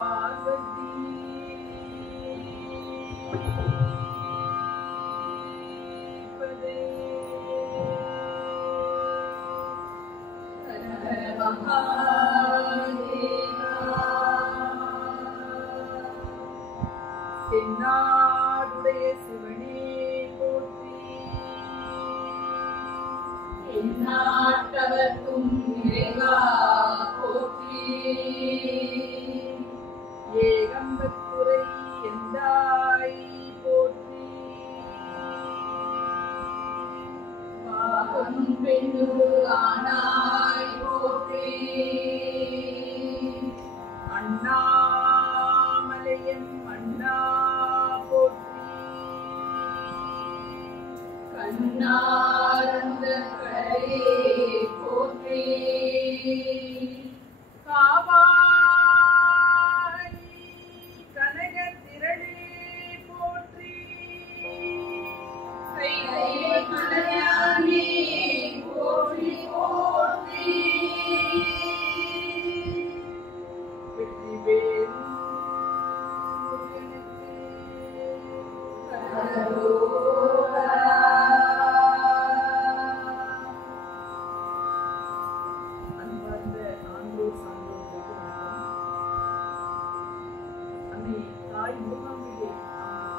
பார்வதி பதே ஹர ஹர மகாதேவா. தென்னாடுடைய சிவனே போற்றி, எந்நாட்டவர்க்கும் இறைவா போற்றி. ஏகம்பத்துரை எந்தாய் போற்றி, பாகம் பெண்ணு ஆனாய் போற்றி. அண்ணாமலையம் அண்ணா போற்றி, கண்ணார்ந்த கடலே போற்றி. காவாய் கனக திரளே போற்றி, கைலை மலையானே போற்றி போற்றி. வெற்றிவேல் முருகனுக்கு அன்பார்ந்த ஆண்டோர் சான்றோர்களுக்கு வணக்கம். அன்னை தாய் மூகாம்பிகை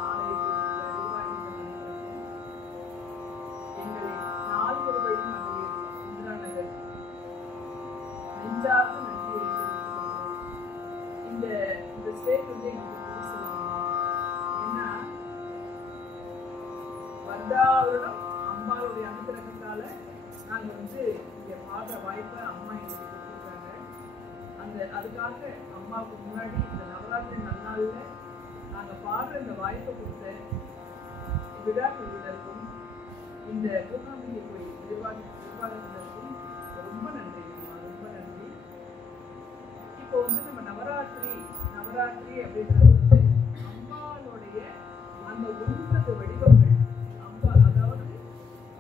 ஆலயத்தில் உள்ள நிர்வாகிகள் அனைவருக்கும் எங்களை நால்வரு வழி மகளிர் இந்திரா நகர் நெஞ்சார்ந்த நன்றியை தெரிவித்துக் கொள்கிறோம். இந்த ஸ்டேட் வந்து எங்களுக்கு புதுசு இல்லைங்க. ஏன்னா வருடாவருடம் அம்மாவுடைய அனுகிரகத்தால நாங்கள் வந்து இங்கே பாடுற வாய்ப்பை அம்மா எங்களுக்கு கொடுத்துருக்காங்க. அதுக்காக அம்மாவுக்கு முன்னாடி இந்த நவராத்திரி நன்னாளில் நாங்கள் பாடுற இந்த வாய்ப்பை கொடுத்த விழா குழுவினருக்கும் இந்த மூகாம்பிகை கோயில் நிர்வாகத்தினருக்கும் ரொம்ப நன்றி அம்மா, ரொம்ப நன்றி. இப்போ வந்து நம்ம நவராத்திரி அப்படின்றது வந்து அம்பாளுடைய அந்த 9 வடிவங்கள். அம்பாள் அதாவது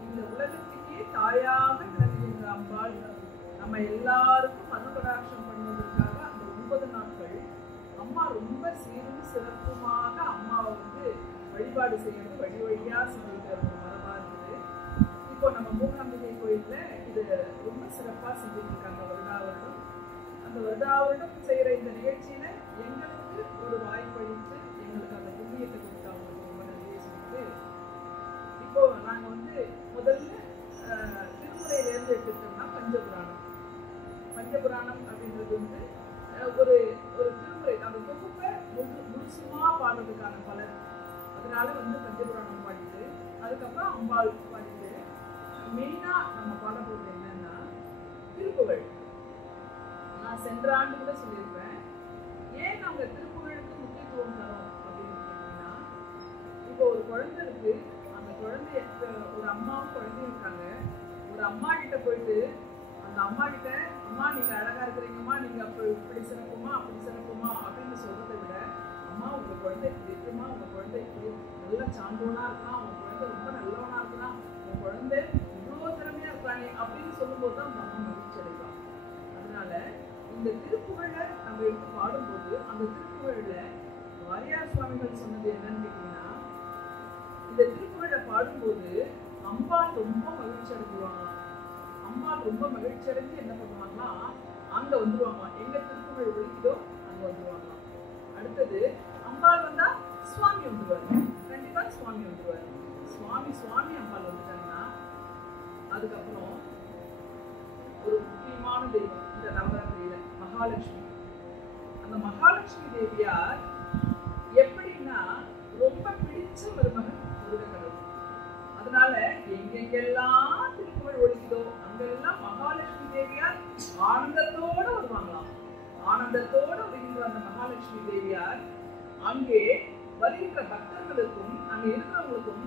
இந்த உலகத்துக்கே தாயாக விளங்குகின்ற அம்பாள் நம்ம எல்லாருக்கும் அனுகடாட்சம் பண்ணுவதற்காக அந்த 9 நாட்கள் அம்மா ரொம்ப சீரும் சிறப்புமாக அம்மாவை வந்து வழிபாடு செய்யறது வழி வழியா செஞ்சுட்டு ஒரு மரபா இருக்குது. இப்போ நம்ம மூகாம்பிகை கோயில்ல இது ரொம்ப சிறப்பா செஞ்சுட்டு இருக்காங்க வருடாவருடம். அந்த வருடாவருடம் செய்யற இந்த நிகழ்ச்சியில எங்களுக்கு ஒரு வாய்ப்பளித்து எங்களுக்கு அந்த புண்ணியத்தை கொடுத்து அவங்களுக்கு ரொம்ப நன்றியை சொல்லிட்டு, இப்போ நாங்க வந்து முதல்ல திருமுறையிலேருந்து எடுத்துட்டோம்னா பஞ்சபுராணம் அப்படின்றது வந்து ஒரு திருமுறை, அந்த தொகுப்பை முழுசுமா பாடுறதுக்கான பலன். அதனால வந்து பஞ்சபுராணம் பாடிட்டு அதுக்கப்புறம் அம்பாள் பாடிட்டு மெயினா நம்ம பாட போறது என்னன்னா திருப்புகழ். நான் சென்ற ஆண்டு கூட சொல்லியிருப்பேன், ஏன் நாங்க திருப்புகழுக்கு முக்கியத்துவம் தரோம் அப்படின்னு கேட்டீங்கன்னா, இப்போ ஒரு குழந்தை இருக்கு, அந்த குழந்தைய ஒரு அம்மாவும் குழந்தையும் இருக்காங்க. ஒரு அம்மா கிட்ட போயிட்டு அந்த அம்மா கிட்ட அம்மா நீங்க அழகா இருக்கிறீங்கம்மா, நீங்க இப்படி சிறப்புமா அப்படி சிறப்புமா அப்படின்னு சொல்றதை விட, அம்மா உங்க குழந்தை இப்படி இருக்குமா, உங்க குழந்தை இப்படி நல்ல சான்றோனா இருக்கான், உங்க குழந்தை ரொம்ப நல்லவனா இருக்கிறான், உங்க குழந்தை இவ்வளோ திறமையா இருக்கானே அப்படின்னு சொல்லும்போது தான் அந்த அம்மா மகிழ்ச்சி அடைவாங்க. அதனால இந்த திருப்புகழை நம்ம எடுத்து பாடும்போது அந்த திருப்புகழ்ல வாரியார் சுவாமிகள் சொன்னது என்னன்னு கேட்டீங்கன்னா, இந்த திருப்புகழை பாடும்போது அம்பாள் ரொம்ப மகிழ்ச்சி அடைஞ்சுவாங்க. அம்பாள் ரொம்ப மகிழ்ச்சி அடைஞ்சு என்ன பண்ணுவாங்கன்னா அங்க வந்துருவாங்க. எங்க திருப்புகழ் ஒழிக்குதோ அங்க வந்துருவாங்க. அடுத்தது அம்பாள் வந்தா சுவாமி வந்துருவாரு, கண்டிப்பா சுவாமி வந்துருவாரு. சுவாமி அம்பாள் வந்துட்டாங்கன்னா அதுக்கப்புறம் ஒரு முக்கியமான தெய்வம் இந்த நவராத்திரியில மகாலட்சுமி. அந்த மகாலட்சுமி தேவியார் எப்படின்னா ரொம்ப பிடிச்ச மருமகன் முருகக்கடவுள். அதனால எங்கெங்கெல்லாம் திருப்புகழ் ஒழிக்குதோ அங்கெல்லாம் மகாலட்சுமி தேவியார் ஆனந்தத்தோட வருவாங்களாம். ஆனந்தத்தோட வருகின்ற அந்த மகாலட்சுமி தேவியார் அங்கே வருகின்ற பக்தர்களுக்கும் அங்க இருக்கிறவங்களுக்கும்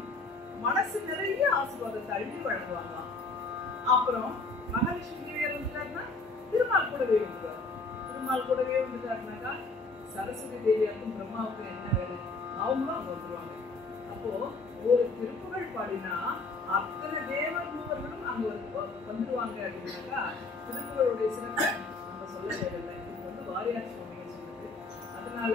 மனசு நிறைய ஆசீர்வாதத்தை அள்ளி வழங்குவாங்களாம். அப்புறம் மகாலட்சுமி தேவியார் வந்துட்டாருன்னா திருமால் கூடவே வந்துட்டாருனாக்கா சரஸ்வதி தேவியாருக்கும் பிரம்மாவுக்கும் என்ன வேலை, அவங்களும் அங்க வந்துருவாங்க. அப்போ ஒரு திருப்புகழ் பாடினா அத்தனை தேவர் மூவர்களும் அங்க வந்துருவாங்க அப்படின்னாக்கா திருப்புகழுடைய சிறப்பை நம்ம சொல்ல தேவையில்லை. இது வந்து வாரியார் சுவாமிகள் சொன்னது. அதனால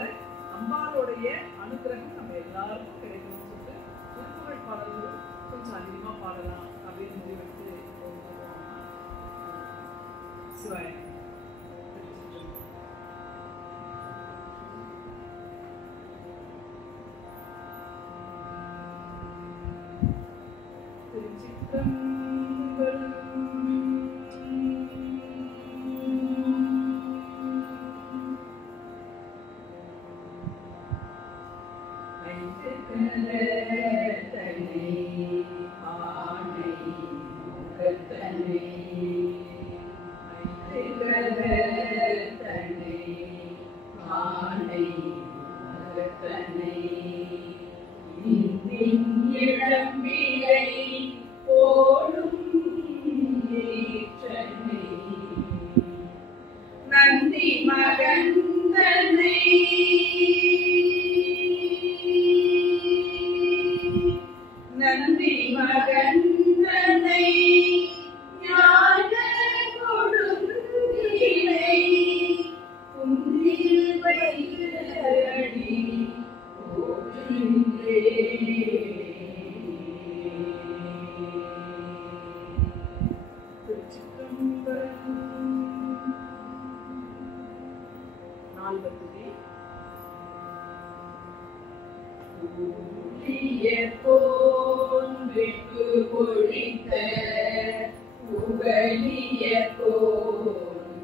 அம்பாளுடைய அனுகிரகம் நம்ம எல்லாருக்கும் கிடைக்கணும்னு சொல்லிட்டு திருப்புகழ் பாடல்களும் கொஞ்சம் அதிகமா பாடலாம் அப்படின்னு முடிவெடுத்து சிவாய நந்தி மகந்தனை நந்தி மகந்தனை ஞான கொடுங்கினை குந்தில் வைத்தடி போகின்றே விட்டு பொழித்த உகலிய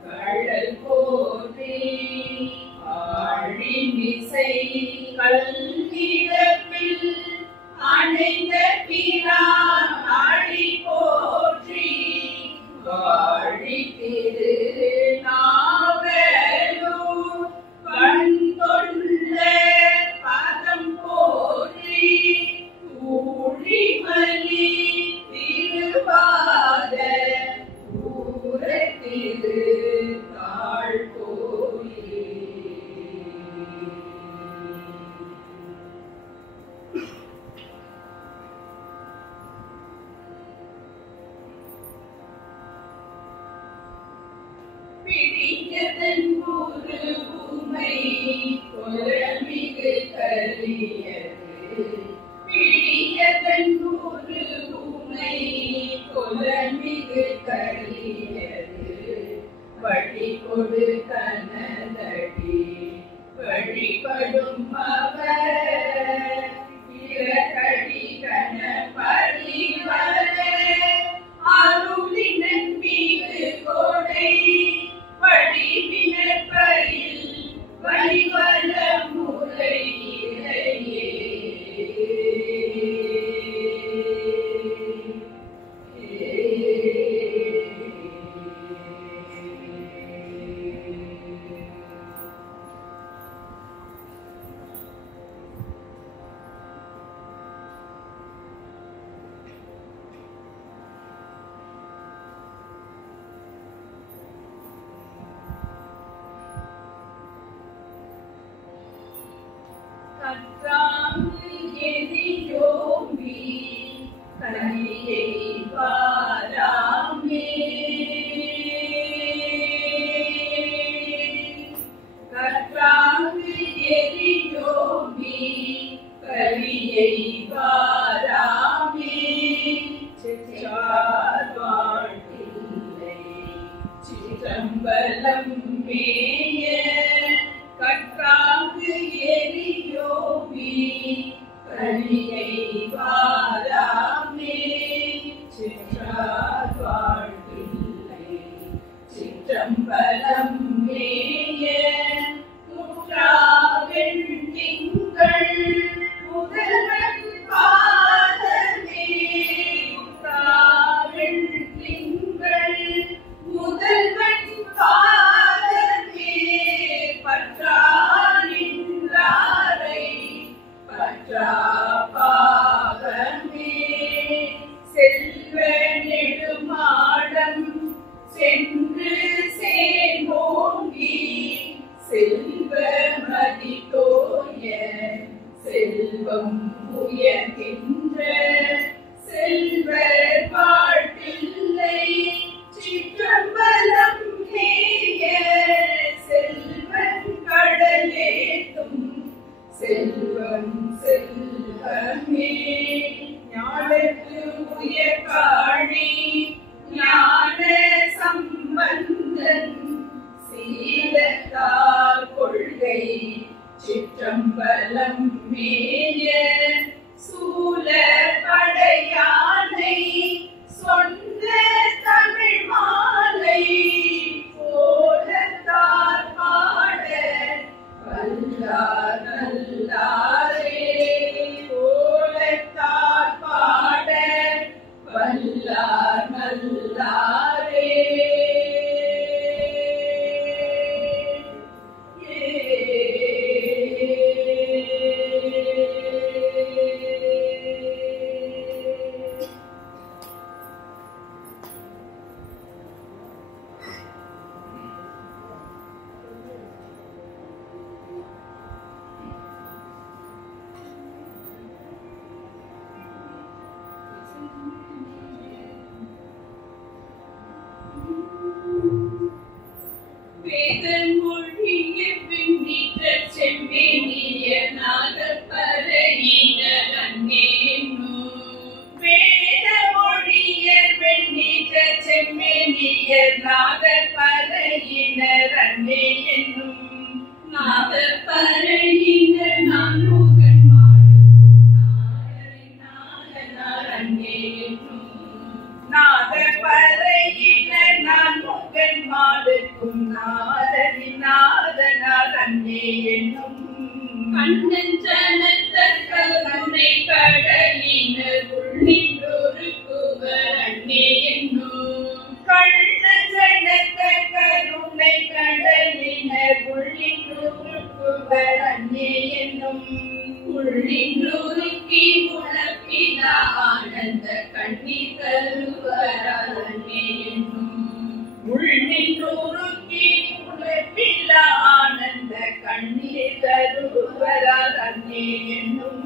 கடல் போதே ஆழிமிசை கல்லிடப்பில் அணைந்த பிரான் ஆழி போற்றி ஆழி திரு நாவலூர் கண் தொண்ட பதம் போற்றி ஊழிமலி திருவாத ஊர திரு தாழ் கோயிலே பிடியதன் ஒரு உமை கொலமிகு கலியது பிடியதன் ஒரு உமை கொலமிகு கலியது வழி கொடு கனதடி வழிபடும் அவர் இறக்கடி கன பரிவர அருளினன் மீது கொடை வழிவினற்பயில் வழிவர முறை இறையே கற்றாங்கு எதியோம்பி கலியை பாராமே கற்றாங்கு எதியோம்பி கலியை பாராமே சிற்றார்வாழ்வில்லை சிற்றம்பலம் மேய கற்றாங்கு எரியோபி கலியை வாராமே சிற்றார் வாழ்வில்லை சிற்றம்பலம் மேய முற்றாவெண் திங்கள் முதல்வன் பாதமே முற்றாவெண் திங்கள் முதல்வன் பாதமே செம்மேனியர் நாகப்பறையினர் அன்னே என்னும் நாகப்பறையினர் நான்முகன் மாடுக்கும் நாதனார் அன்னே என்னும் நாகப்பறையினர் நான்முகன் மாடுக்கும் நாதனார் அன்னே என்னும் கண்ணன் ஜனத்த கருணை கடலினர் உள்ளின்றொருக்குவர் அன்னே என்னும் கண்ணன் ஜனத்த கருணை கடலினர் உள்ளின்றொருக்குவர் அன்னே என்னும் உள்ளின்றொருக்கி உழப்பிலா ஆனந்த கண்ணீர் தருவரால் அன்னே என்னும் உள்ளின்றொருக்கி உழப்பிலா ஆனந்த கண்ணீர் தருவரால் அன்னே என்னும்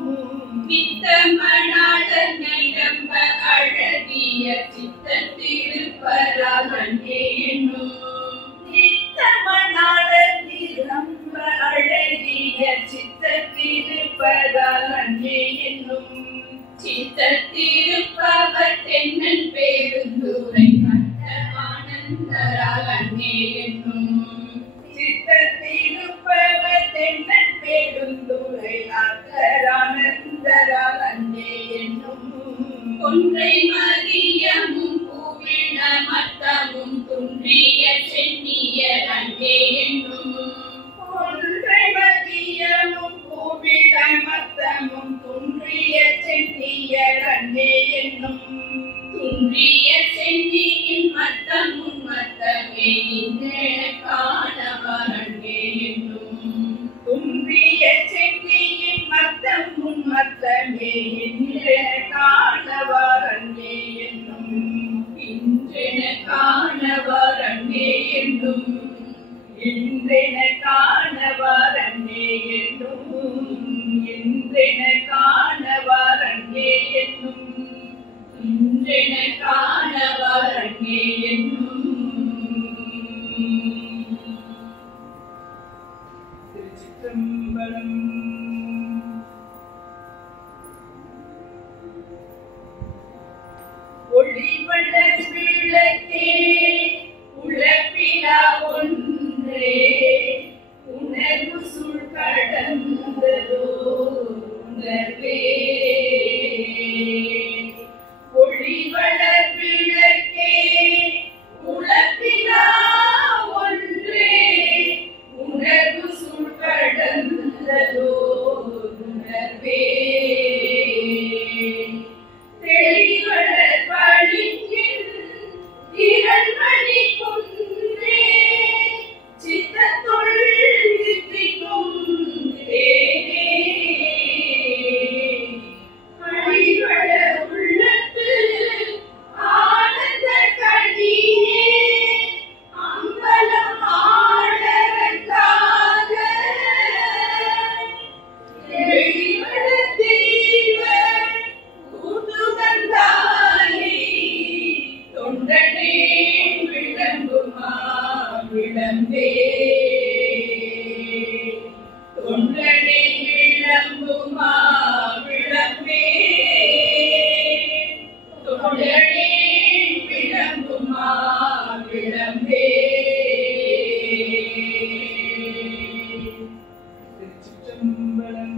நித்தமனாள நிரம்ப அழகிய சித்த திருப்பரால் அன்னே என்னும் நித்தமனாள நிரம்ப அழகிய சித்த திருப்பரால் அன்னே என்னும் சித்த திருப்பவர் தென்னன் பேருந்துரை கட்ட ஆனந்தரால் அன்னே என்னும் சித்தத்திருப்பவர் தென்னன் பேருந்துரை அக்கரானந்தரால் அன்னே என்னும் ஒன்றை மதியமும் பூவிட மத்தமும் துன்றிய சென்னியர் அன்னே என்னும் ஒன்றை மதியமும் பூவிட மத்தமும் துன்றிய சென்னியர் அன்னே என்னும் துன்றிய சென்னியின் மத்தமும் மத்தமே காணவர் அன்னே என்னும் துன்றிய சென்னியின் மத்தமும் மத்தமே காணவர் அன்னே என்னும் இன்றென காணவர் அன்னே என்னும் இன்றென காணவர் அன்னே என்னும் இன்றென காணவர் அன்னே என்னும் இன்றென காணவர் அன்னே என்னும். திருச்சிற்றம்பலம். ஒளிவள விளக்கே உழப்பிலா ஒன்றே உணர்வு சுள் கடந்ததோ உணர்வே ஒளிவள விளக்கே உழப்பிலா ஒன்றே உணர்வு சுள் கடந்ததோ உணர்வே தெளிவள பளிங்கில் திரள்மணி குன்றே சித்தத்துள் தித்திக்கும் தேனே அழிவள உள்ளத்து ஆனந்த கனியே அம்பலம் ஆடரங்காக எழிவள தீவ கூட்டுகந்தாலே தொண்டனே விளம்புமா விளம்பே தொண்டனே விளம்புமா விளம்பே தொண்டனே விளம்புமா விளம்பே. திருச்சிற்றம்பலம்.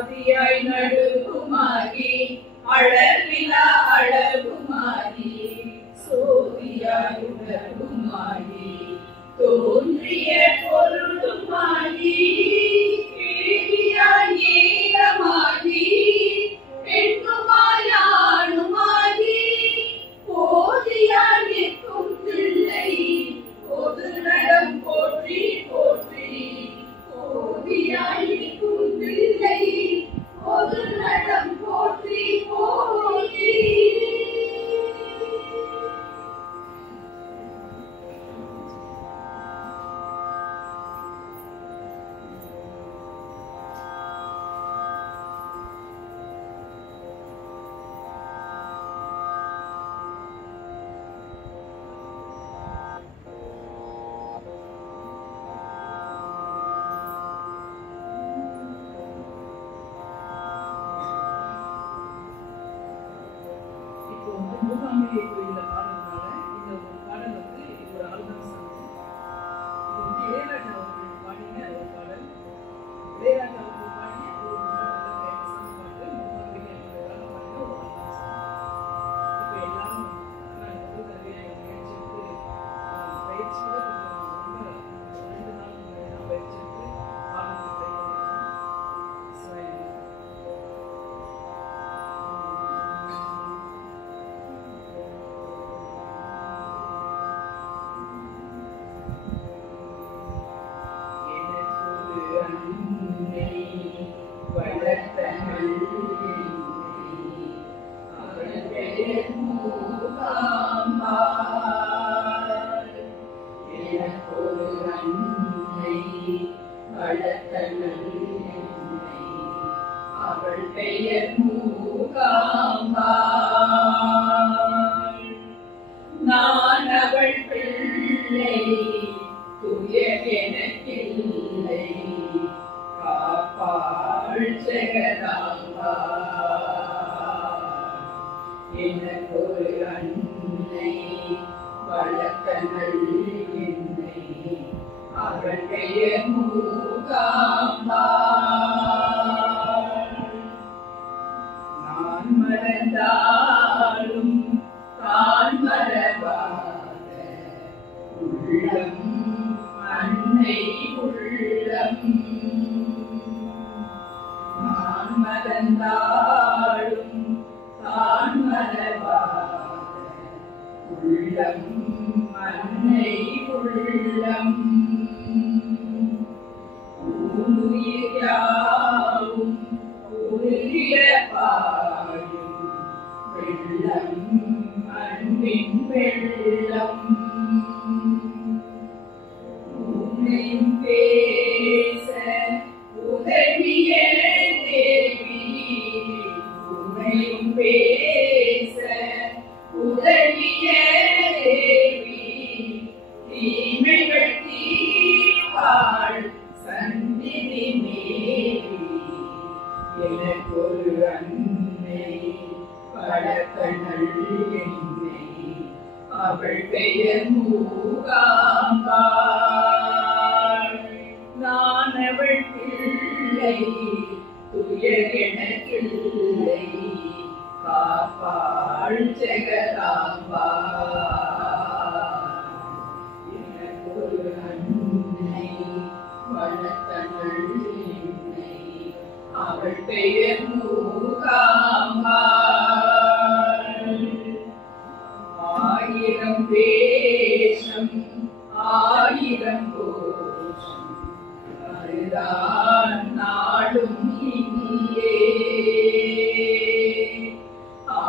ஆதியாய் நடுவுமாகி அளவிலா அளவுமாகி சோதியாய் உணர்வுமாகி தோன்றிய பொருளுமாகி கேள்வியாய் ஏகமாகி பெண்ணுமாய் ஆணுமாகி போதியாய் நிற்கும் பிள்ளை பொது நடம் போற்றி போற்றி போதியாய் நிற்கும் பிள்ளை பொது நடம் போற்றி போற்றி. மூகாம்பிகை கோயில பாடுறதுனால இந்த ஒரு பாடல் வந்து இது ஒரு ஆல்பம் சாங். இது வந்து இளையராஜா அவர்கள் பாடின ஒரு பாடல். இளையராஜா அவர்கள் பாடிய ஒரு நல்ல ஃபேமஸான பாட்டு மூகாம்பிகை அவர்களுக்காக பாடின ஒரு ஆல்பம் சாங். இப்போ எல்லாரும் நான் முதல் தடவையாக நிகழ்ச்சி எடுத்து பயிற்சி கூட ரொம்ப 2 நாள் முன்னாடி தான் பயிற்சி எடுத்து பாடுறதுக்கு ட்ரை பண்ணியிருக்கோம். அவள் பெயர் மூகாம்பாள். நான் அவள் பிள்ளை துயர் எனக்கில்லை காப்பாள் ஜெகதாம்பாள். எனக்கொரு அன்னை வளர்த்தனள் என்னை அவள் பெயர் மூகாம்பாள். நான் மறந்தாலும் தான் மறவாத உள்ளம் அன்னை உள்ளம். நான் மறந்தாலும் தான் மறவாத உள்ளம் அன்னை உள்ளம். உயிர் யாவும் உருகிட பாயும் வெள்ளம் அன்பின் வெள்ளம். உன்னையும் பேச உதவிய தேவி உன்னையும் பேச உதவிய தேவி தீமைகள் தீர்வாள் சந்திதி மேவி. எனக்கொரு அன்னை படக்கணல் என்னை அவள் பெயர் மூகாம்பாள். நான் அவள் பிள்ளை துயர் எனக்கில்லை காப்பாள் ஜெகதாம்பாள். எனக்கொரு அன்னை வளர்த்தனள் என்னை அவள் பெயர் மூகாம்பாள். ஆயிரம் வேஷம் ஆயிரம் கோஷம் அதுதான் நாடும் இங்கே.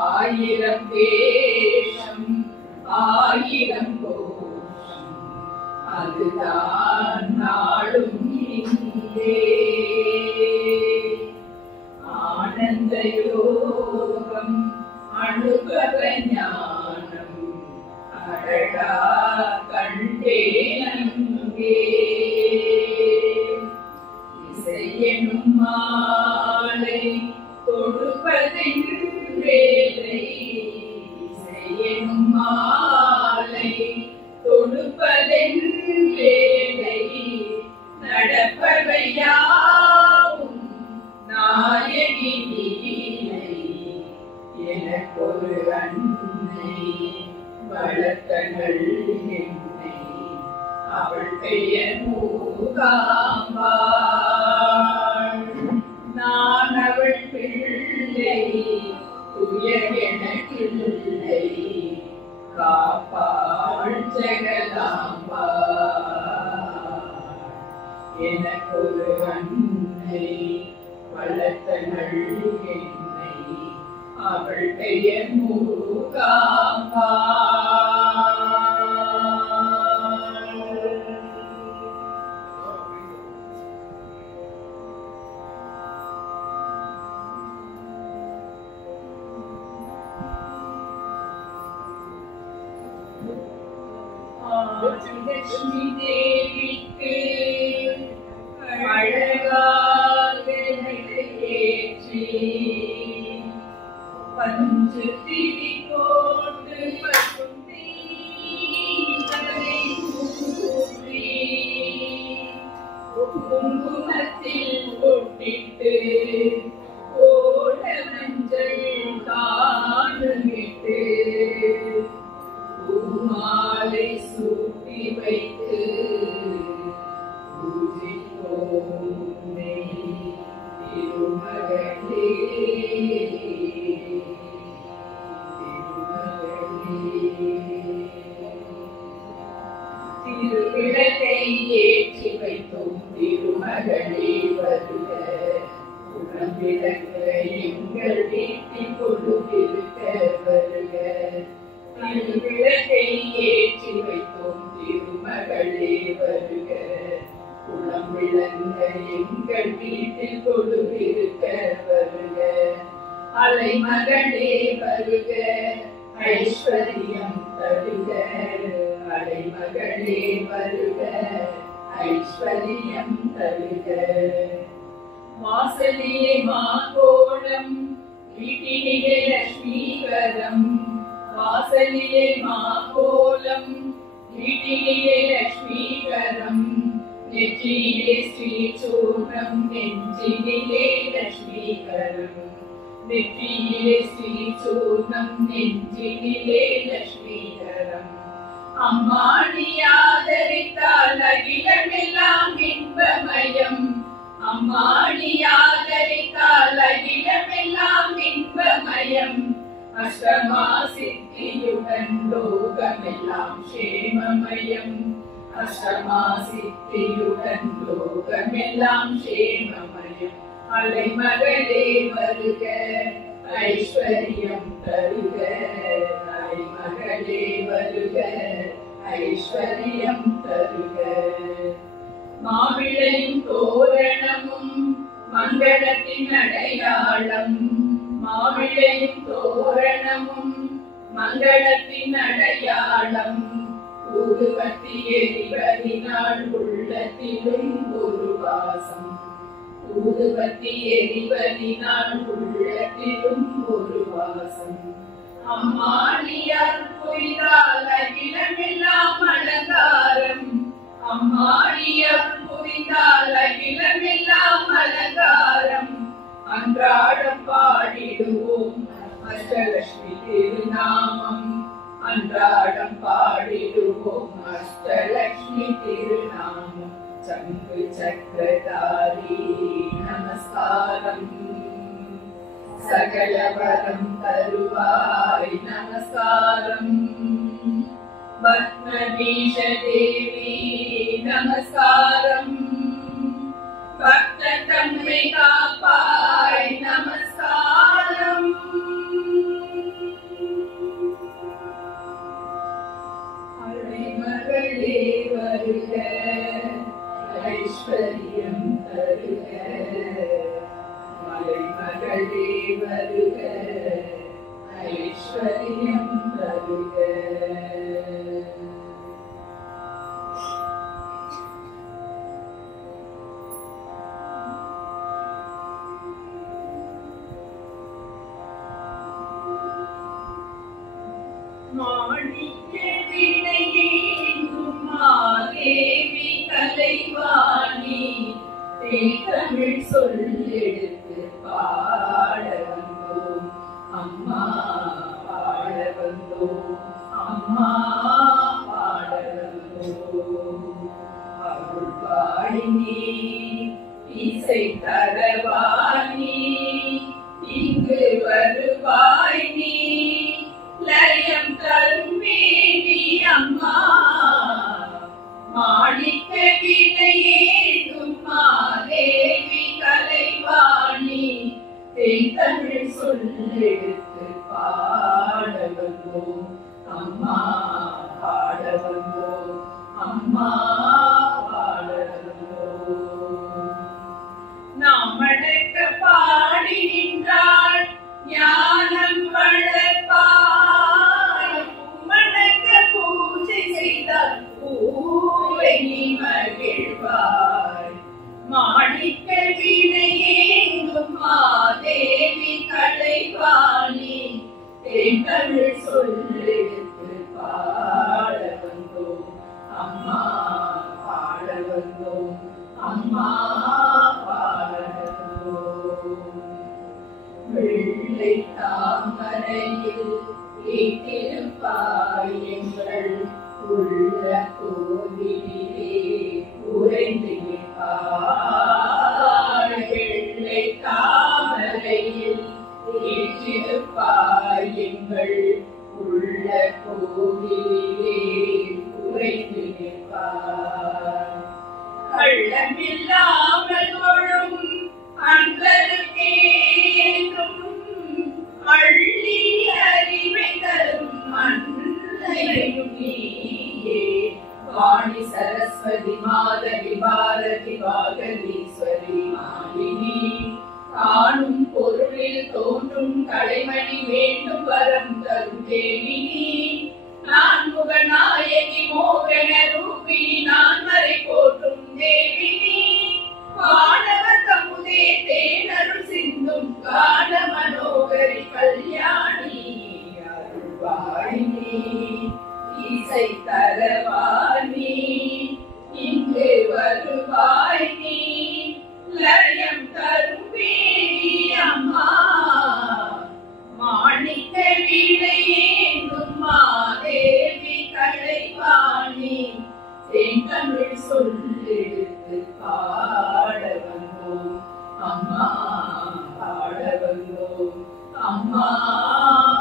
ஆயிரம் வேஷம் ஆயிரம் கோஷம் அதுதான் நாடும் இங்கே. ஆனந்த யோகம் அனுபவ ஞானம் அழகா கண்டேனங்கே. இசையெனும் மாலை தொடுப்பதின் வேலை இசையெனும் மாலை தொடுப்பதின் வேலை நடப்பவையாவும் நாய வளர்த்தங்கள் என்னை அவள் பெயர் மூகாம்பாள். நான் அவள் பிள்ளை துயர் எனக்கில்லை காப்பாள் ஜெகதாம்பாள். எனக்கொரு அன்னை வளர்த்தங்கள் என்னை அவள் பெயர் மூகாம்பாள். லட்சுமி தேவிக்கு அழகாக ஏற்றி பஞ்சு திரி போட்டு பசுந்தி ஊற்றி குங்குமத்தில் பொட்டிட்டு ஓட மஞ்சள் தாழ்விட்டு பூமாலை சூட்டி வைத்து பூஜிப்போம் திருமகளே திருவிளக்கை ஏற்றி வைத்தோம் திருமகளே வருக. உடம்பிழக்க எங்கள் வீட்டில் கொழுவிருக்க வருக. திருவிளக்கை ஏற்றி வைத்தோம் திருமகளே வருக. குளம் விளங்க எங்கள் வீட்டில் கொழுவிருக்க வருக. அலைமகளே வருக ஐஸ்வர்யம் தருக. அலைமகளே வருக ஐஸ்வர்யம் தருக. வாசலிலே மாகோளம் வீட்டிலே லட்சுமிகரம். வாசலிலே மாகோளம் வீட்டிலே லட்சுமிகரம். நெற்றியிலே ஸ்ரீசூர்ணம் நெஞ்சினிலே லட்சுமிகரம். நெற்றியிலே ஸ்ரீசூர்ணம் நெஞ்சினிலே லட்சுமிகரம். அம்மாடி ஆதரித்தால் அகிலமெல்லாம் இன்பமயம். அம்மாடி ஆதரித்தால் அகிலமெல்லாம் இன்பமயம். அஷ்டமா சித்தியுடன் லோகமெல்லாம் க்ஷேமமயம். அஷ்டமா சித்தியுடன் லோகமெல்லாம் க்ஷேமமயம். அலைமகளே வருக ஐஸ்வர்யம் தருக. அலைமகளே வருக ஐஸ்வர்யம் தருக. மாவிளையும் தோரணமும் மங்களத்தின் அடையாளம். மாவிளையும் தோரணமும் மங்களத்தின் அடையாளம். ஊதுபத்தி எரிவதினால் உள்ளத்திலும் ஒரு வாசம். ஊதுபத்தி எரிவதினால் உள்ளத்திலும் ஒரு வாசம். அம்மாடியார் புரிந்தால் அகிலமெல்லாம் அலங்காரம். அம்மாடியார் புரிந்தால் அகிலமெல்லாம் அலங்காரம். அன்றாடம் பாடிடுவோம் அஷ்டலட்சுமி திருநாமம். அன்றாடம் பாடிடுவோம் அஷ்டலட்சுமி திருநாமம். சங்கு சக்கரதாரி நமஸ்காரம். சகலவரம் தருவாய் நமஸ்காரம். பத்மபீஷ தேவி நமஸ்காரம். பக்த தன்மை காப்பாய் நமஸ்காரம். அலைமகளே வருக ஐஸ்வர்யம் தருக. மலைமகளே வருக ஐஸ்வர்யம் தருக. மாதேவி கலைவாணி தமிழ் சொல்லெடுத்து பாட வந்தோம். அம்மா பாட வந்தோம். அம்மா பாடவந்தோம். அருள் பாடினி இசை தரவாணி இங்கு வருவாய் நீ லயம் தருமேனி அம்மா மாணிக்க வினையேதும் மாதேவி கலைவாணி தென்தமிழ் சொல்லெடுத்து பாட வந்தோம். அம்மா பாட வந்தோம். அம்மா பாட வந்தோம். நாம் அடக்க பாடி நின்றாள் ஞானம் வளர்ப்பாய். பூமணக்க பூஜை செய்தால் பூவை நீ மகிழ்வாய். மாணிக்க வினையேந்தும் மாதேவி கலைவாணி தென்தமிழ் சொல்லெடுத்து பாட வந்தோம். அம்மா பாட வந்தோம். அம்மா பாட வந்தோம். வெள்ளை தாமரையில் வீட்டிருப்பாய் எங்கள் உள்ள கோவிலே உறைந்து நிற்பாய். வெள்ளை தாமரையில் வீட்டிருப்பாய் எங்கள் உள்ள கோவிலே உறைந்து நிற்பாய். கள்ளமில்லாமல் தொழும் அன்பருக்கேதும் அள்ளி அறிவை தரும் அன்னையும் நீயே. வாணி சரஸ்வதி மாதவி பாரதி வாகதீஸ்வரி மாலினி காணும் பொருளில் தோன்றும் கலைமணி வேண்டும் வரம் தரும் தேவினி. நான் முகநாயகி மோகன ரூபினி நான் மறை போற்றும் தேவினி. வானவ தமுதே தேனருள் சிந்தும் கால மனோகரி கல்யாணி. அருள்வாழினி இசை தரவாணி இங்கு வருவாய் நீ லயம் தருமேனி அம்மா மாணிக்க வினையேந்தும் மாதேவி கலைவாணி தென்தமிழ் சொல்லெடுத்து பாட வந்தோம். அம்மா பாட வந்தோம். அம்மா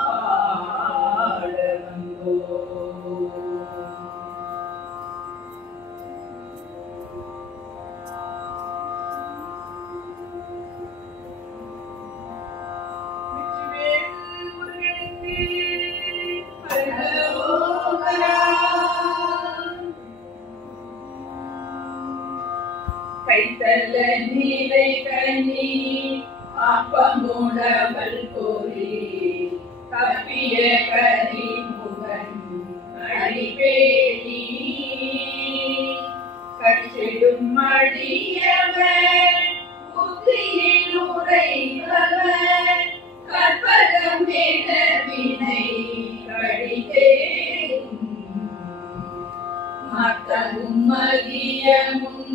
பாட வந்தோம். கைத்தல நீரை கனி அப்பமுடவல் கோரி தப்பிய கரி முகன் அடிப்பேடி கற்றிடும் மடியவர் புத்தியில் உரைபவர் கற்பகம் என வினை கடிதேடும் மத்தமும் மதியமும்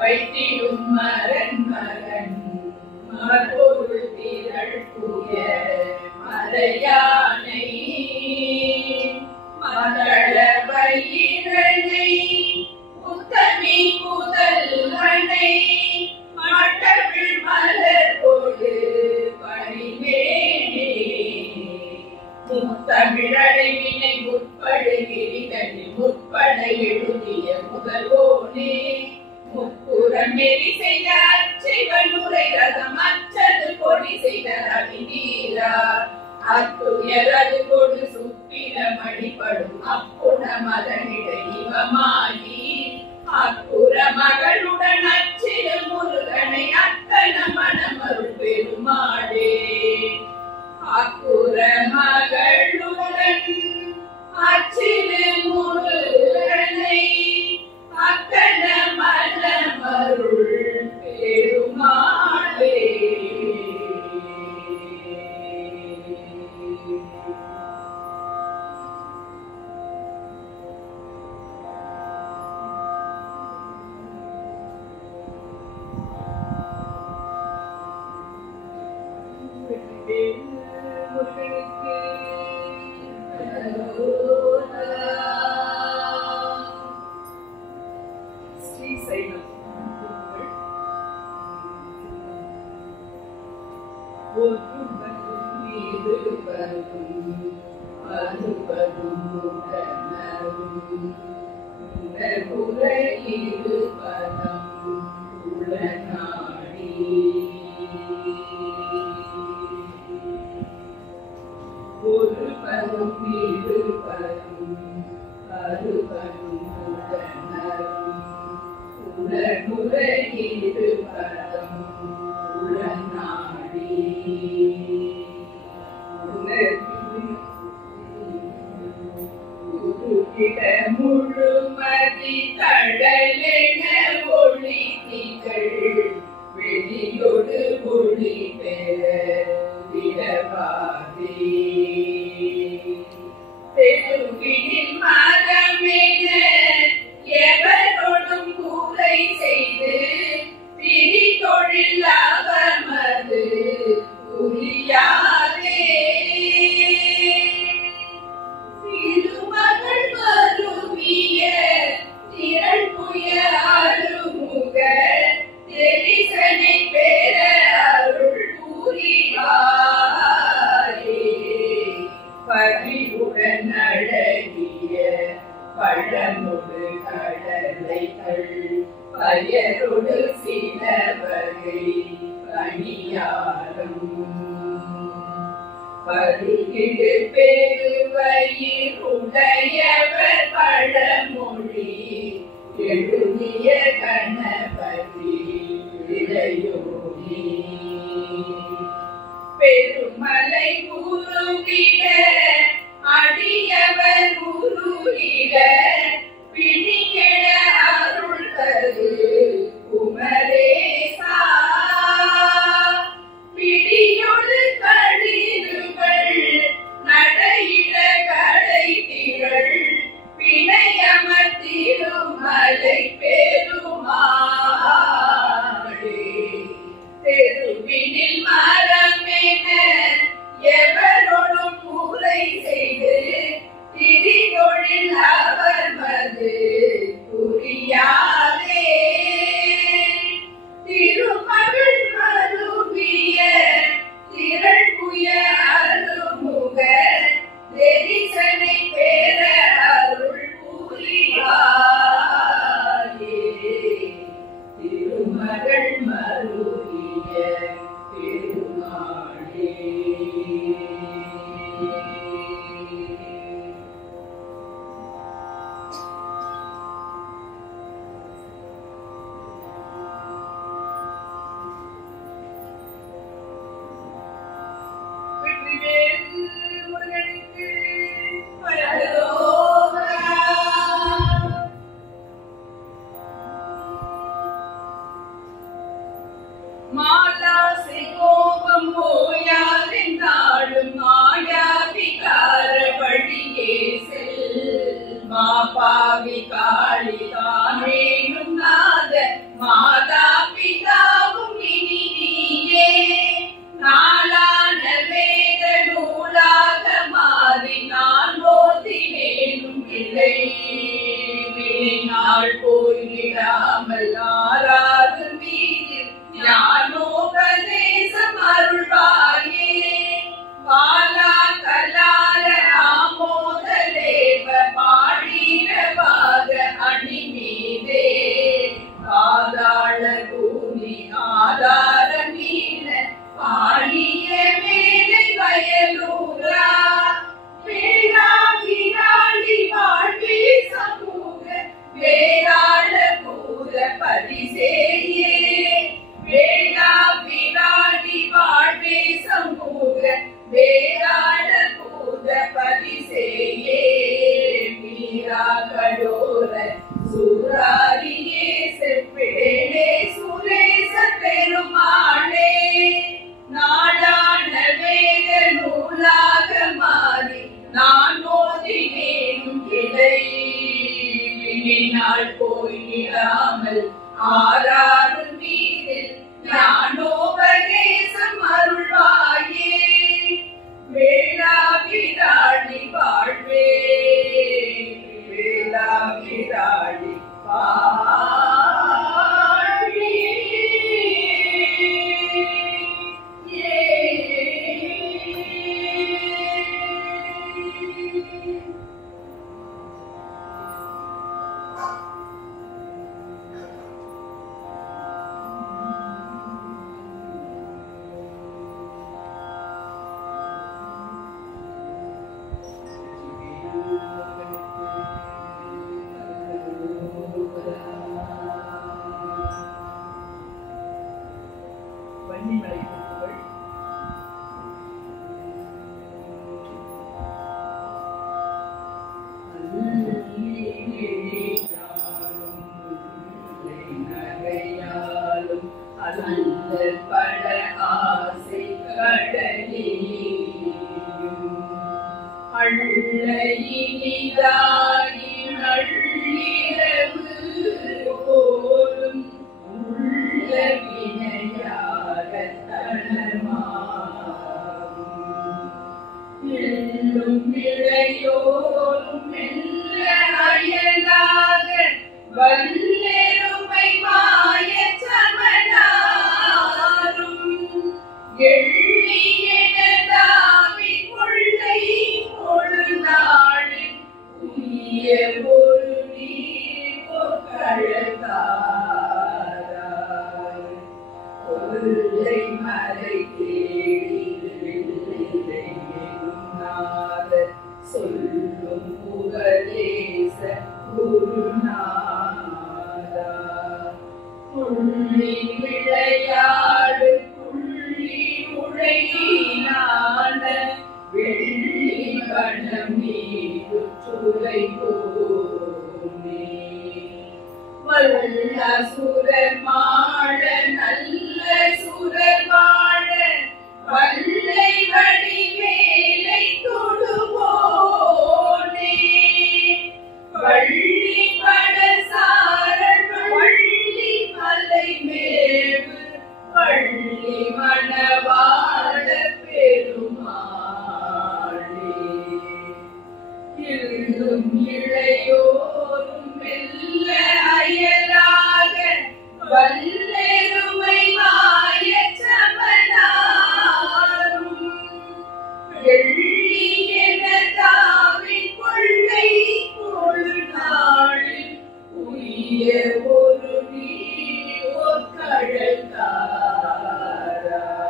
வைத்திடும் மரன் மகன் மறுபொருள் திரள் புய மலையானை மகள வயிறனை உத்தமி புதல்வனை மட்டவிழ் மலர் கொடு பணிவேனே. முத்தமிழடைவினை முற்படுகிறீர்கள் முற்பட எழுதிய முதல்வோனே. முப்புறம் எரி செய்த அச்சைவனுரை ரதம் அச்சது கொடி செய்த ரவிநீரா. அத்துயரது கொடு சுப்பிர மணிப்படும் அப்புண மதனிடை இவமாகி அப்புற மகளுடன் அச்சிறு முருகனை அத்தன மணமருள் பெருமாளே. அப்புற மகளுடன் அச்சிறு முருகனை அத்தன மணமருள் பெருமாளே. முருகனுக்கு ஒருவரும் இருவரும் அறுவரும் உடனரும் உலகுலகிரு பதம் உளநாடி ஒருவரும் இருவரும் அறுவரும் உடனரும் உலகுலகிரு பதம் உளநாடி முழுமதி கடலென ஒளி திகழ் வெளியொடு ஒளி பெற விடவாதே தெருவினில் மரமென எவரோடும் கூரை செய்து பிரி தொழில் அவமது புரியாதே திருமகள் வருவிய திரள் புய அருமுக தெரிசனை பெற அருள் புரிவாரே பரிவுடன் அழகிய பழமுடு கடலைகள் பயருடு சில வகை பணியாரம் பருகிடு பெருவயிருடையவர் பழமொழி எழுதிய கணபதி இளையோனி பெருமலை உருகிட அடியவர் உருகிட பிணிகெட அருள் தரு குமரேசா பிடியொடு கடிதுகள் நடையிட கடை திரள் பிணையமர் திருமலை பெருமாளே தெருவினில் மரமென எவரோடும் கூரை செய்து திரிதொழில் அவர் மது புரியாதே திருமகள் மருவிய திரள் புய அருமுக தெரிசனை பெற அருள் புரிவாரே திருமகள் மருவிய பெருமாளே மாலா சிகோபம் ஓயாதென்றாலும் மாயாவிகார வழியே செல் மாபாவி காளிதானேனும் நாத மாதா பிதாவும் இனி நீயே நாளான வேத நூலாக மாறி நான் போதினேனும் இல்லை நாள் போய்விடாமல் ஆறாது மீது ஞானோபதேசம் அருள்வாயே பாலா கலால ஆமோதலேவ பாடீரவாக அணி மீதே பாதாள பூமி ஆதார மீன பாடிய மேலை வயலூரா வேளா விராளி வாழ்வே சமூக வேளாள பூர பரிசேயே வேளா விராளி வாழ்வே சமூக வேளாள பூர பரிசேயே மீரா கடோர சூராரியே செப்பேளே சுரேச பெருமாளே நாடான வேத நூலாக மாறி நான் ஓதினேனும் கிளை நாள் போயிடாமல் ஆறாறு மீதில் ஞானோபதேசம் அருள்வாயே வேளா விராளி வாழ்வே வேளா விராளி வாழ்வே பதிகங்களை கூறுங்கள். நகையாலும் அல்லல் பட ஆசை கடலியும் அள்ளையினிதாகி நள்ளிரவு போலும் உள்ள வினையாக தனமாகும் எள்ளும் இளையோரும் மெல்ல அயலாக வல்லெருமை மாய சமனாரும் எள்ளியனதாவி கொள்ளை பொழுநாளில் உய்ய ஒரு நீர் கழகாராய் கொள்ளை மலை தேடினாத சொல்லும் புகழேச குருநாதா புள்ளி விளையாடு புள்ளி உழையினான வெள்ளி வனம் மீது சுரை போமே வல்ல சுரர் மாட நல்ல சுரர் மாட வல்லை வடிவேலை தொடுவோனே வள்ளி படசாரல் வள்ளி மலை மேவு வள்ளி மணவாழ பெருமாளே இருந்தும் இளையோரும் மெல்ல அயலாக வல்லெருமை மாய சமனாரும் எள்ளியனதாவி கொள்ளை பொழுநாளில் உய்ய ஒரு நீர்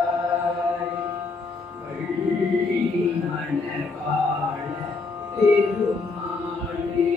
கழகாராய் வள்ளி மணவாழ பெருமாளே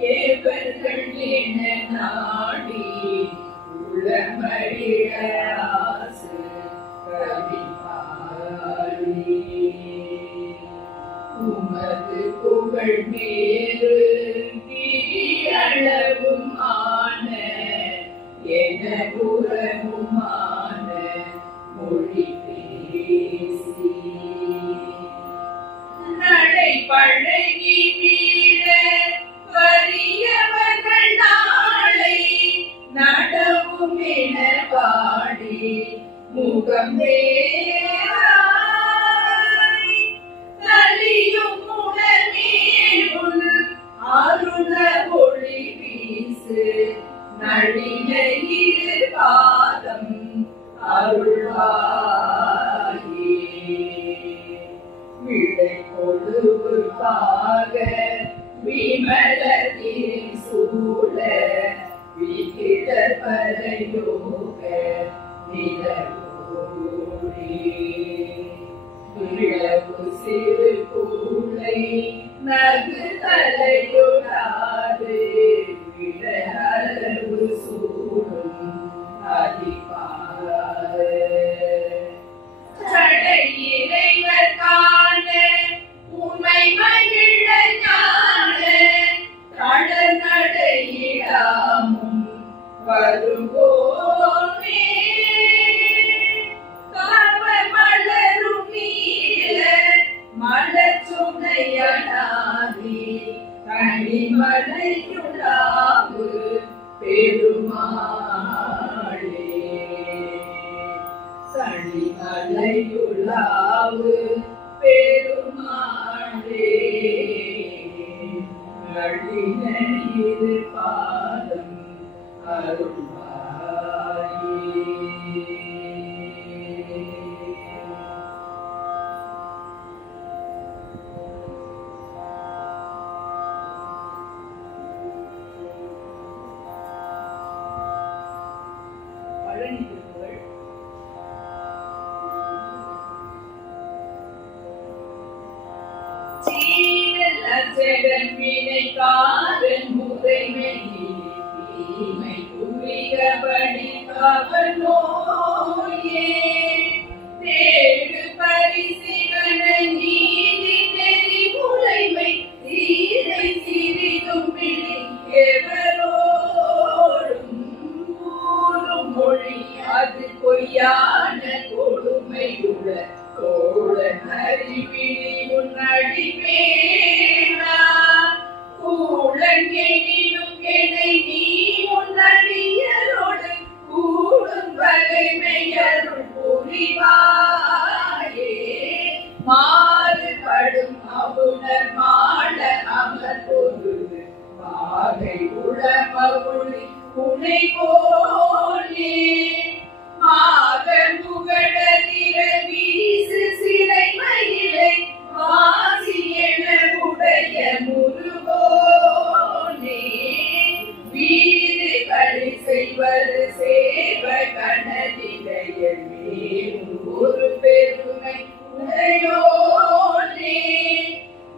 கேவர்கள் என நாடி உளமழிய ஆசு கவிபாடி உமது புகழ் மேறு கிரியளவும் ஆன என புறமுமான மொழி பேசி நடை பழகி வீர வறியவர்கள் நாளை நடவும் என பாடி முகம் வேறாய் தலியும் உணர்மேல் அருள ஒளி வீசு நளின இரு பாதம் அருள்வாயே விடை கொழுவு பாக விமலத்தில் சூழ விகிட பரயோக நிலவோடி விளவு சிறு கூளை நகு தலையொடாது விடளவு சூடும் அதிபார சடை இறைவர் காண உமை மகிழ ஞான கடல் நடையிடாமும் வருவோமே காவ மலரும் நீல மலச்சுனையனாதி கனிமலையுடாவு பெருமாளே தனிமலையுலாவு பெருமாளே நளின இரு பாதம் அருள்வாயே. பழனி திருப்புகழ். சீரல் அச்சடன் வினைக்காரன் முறைமை தீமை புரிகபடி கவனோயே தேடு பரிசிகன நீதி நெறி முறைமை சீரை சிறிதும் பிடிக்கவரோடும் கூறும் மொழி அது பொய்யான கொடுமையுள்ள தோழன் அறிவிழி முன்னடி பேணா கூழங்கெனினும் என்னை நீ முன்னடியரோடு கூடும் வகைமையருள் புரிவாயே. மாறுபடும் அவுணர் மாட அமர் பொருது பாகை உளமவுளி புனை போலே மாகன் புகழதிர வீசு சிறை மயிலை வாசி என உடைய முருகோனே வீடு களி செய்வது சேவ கணதிடைய மேலும் ஒரு பெருமை உடையோனே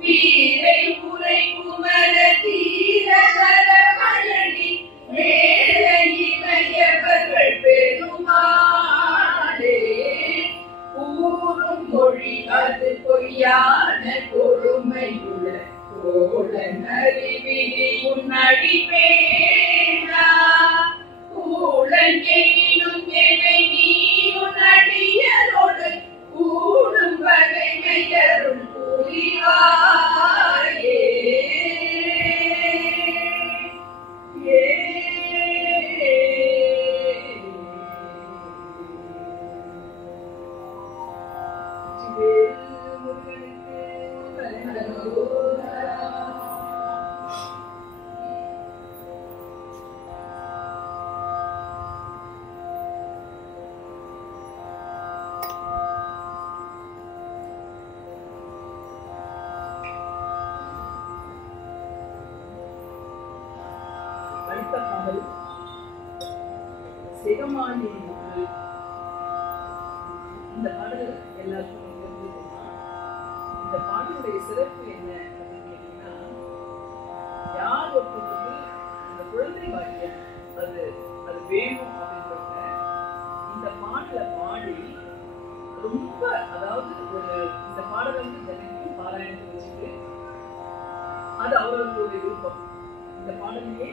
வீரை உரை குமர தீரகர மழனி மேல இமையவர்கள் பெருமாளே கூறும் மொழி அது பொய்யான கொடுமையுள்ள தோழன் அறிவிலி உன்னடி பேணா கூழங்கெனினும் என்னை நீ உன்னடியரோடு கூடும் வகைமையருள் புரிவாயே. அடுத்த பாடல் சிகமானி. இந்த பாடல் எல்லாருக்கும் தெரிஞ்சுக்கணும். இந்த பாடலுடைய சிறப்பு என்ன அப்படின்னு கேட்டீங்கன்னா, யார் ஒருத்தருக்கு இந்த குழந்தை பாக்கியம் அது வேணும் அப்படின்றவங்க இந்த பாடலை பாடி ரொம்ப, அதாவது இந்த பாடலை தினைக்கும் பாராயணத்தை வச்சுட்டு அது அவர்களுடைய விருப்பம். இந்த பாடலையே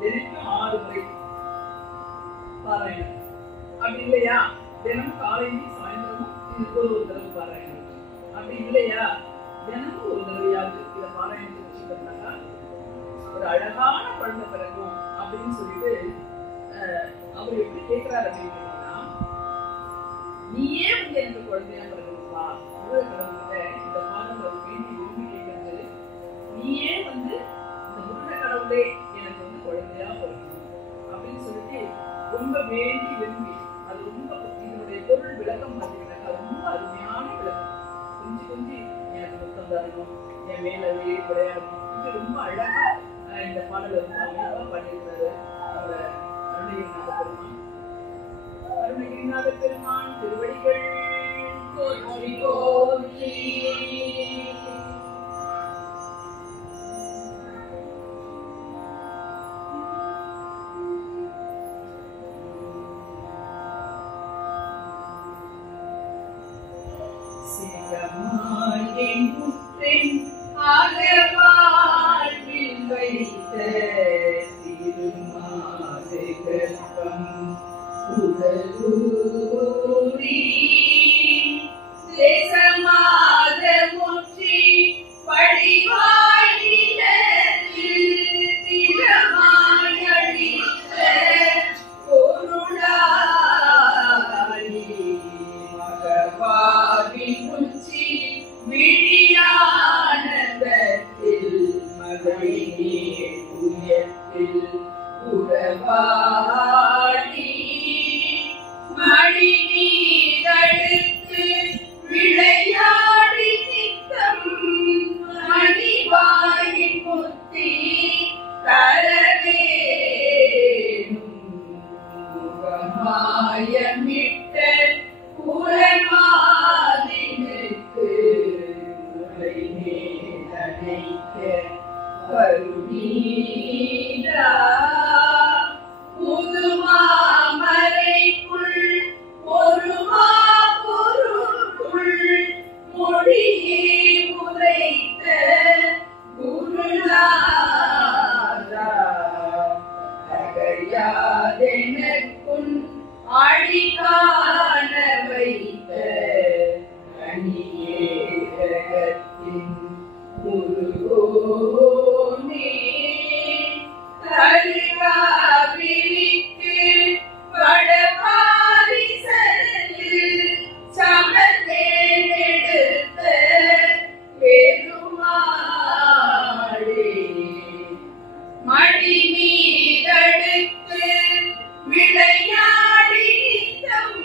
தினைக்கும் 6 முறை பாராயணம், அப்படி இல்லையா தினம் காலையிலும் சாயந்தரமும் ஒரு தடவை பாராயணம், அப்படி இல்லையா தினமும் ஒரு தடவையாவது இதை பாராயணத்தை வச்சுக்கிட்டோம்னாக்கா ஒரு அழகான குழந்தை பிறக்கும் அப்படின்னு சொல்லிட்டு அவர் எப்படி கேட்கிறாரு அப்படின்னு கேட்டீங்கன்னா, நீயே எனக்கு குழந்தையா பிறக்கணும்பா முருகக்கடவுள்கிட்ட இந்த பாடல் அவர் வேண்டி விரும்பி கேட்கறது, நீயே இந்த முருகக்கடவுளே எனக்கு குழந்தையா பிறக்கணும் அப்படின்னு சொல்லிட்டு ரொம்ப வேண்டி விரும்பி, அது ரொம்ப இதனுடைய பொருள் விளக்கம் பார்த்தீங்கன்னாக்கா ரொம்ப அருமையான விளக்கம். கொஞ்சம் கொஞ்சம் எனக்கு முத்தம் தரணும், என் மேல விளையாடணும், இது ரொம்ப அழகா இந்த பாடலை ரொம்ப அமைப்பா பண்ணியிருந்தாரு நம்ம அருணகிரிநாத பெருமான். அருணகிரிநாத பெருமான் திருவடிகள் போற்றி போற்றி. ஆகவாழ்வில் வைத்த திருமாது கற்பம் உடலூரி தேசமாத முற்றி படிவாழினத்தில் திறமாயடித்த மாயமிட்ட புறமாதினுக்கு முளை மேலடைக்க கருணீரா முதுமாமரைக்குள் ஒரு மாபொருளுக்குள் மொழியே உரைத்த குருநாதா தகையாதெனக்குன் அடி காண வைத்த கனியேரகத்தின் முருகோனே கருகாவிரிக்கு வடபாரிசலில் சமர்த்தேனெடுத்த பெருமாளே மடி மீதடுத்து விளையாடி நித்தம்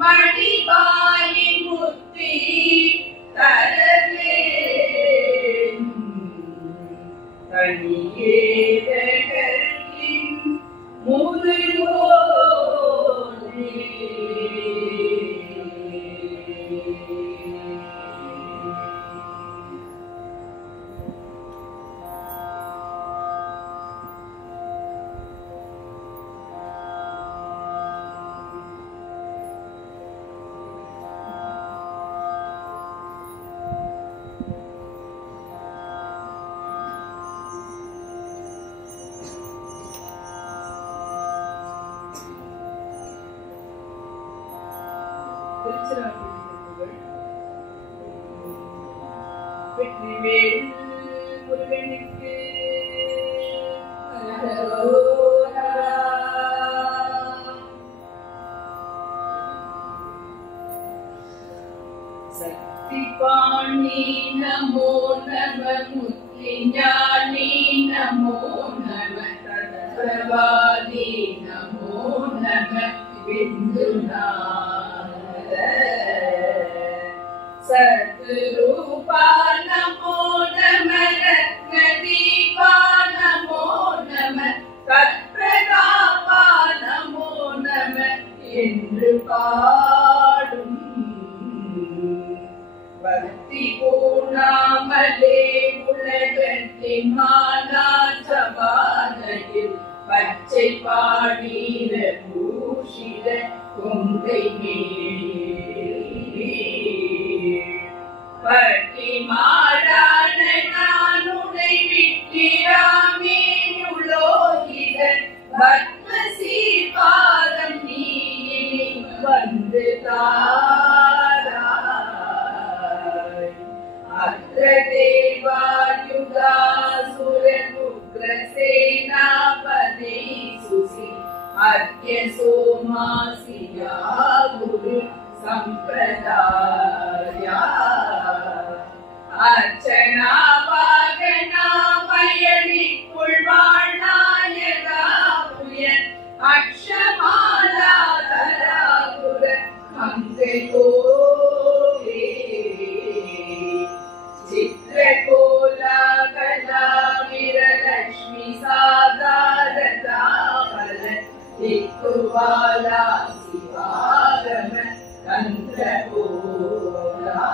மடிவாயின் முத்தி தரவேன் தனியேரகத்தின் முருகோனே வெற்றிவேல் முருகனுக்கு சக்தி பாணி நமோ நம முக்தி ஞானி நமோ நம தத்ரவாதி நமோ நம விந்துநாத சத்ரூபா நமோ நம ரத்னதீபா நமோ நம தத்பிரதாபா நமோ நம என்று பாடும் பக்தி பூணாமலே உலகத்தின் மானா சபாதையில் பச்சை பாடீர பூஷித கொங்கை பட்டி மாடான நானுடை விட்டிராமே உலோகித பத்மசீ பாதம் நீ வந்து தாராய் அத்ர தேவாயுகாசுர உக்ரசேனாபதி சுசி அத்ய சோமாசியா குரு சம்பிரதாயா அர்ச்சனா வாகனா பயணிக்குள் வாழ்நாயகா புயன் அக்ஷமாலா தராகுர மங்கை கோவே சித்ரகோலா கலா வீரலக்ஷ்மி சாதாரதா பல திக்குவாலா சிவாகம தந்திரகோலா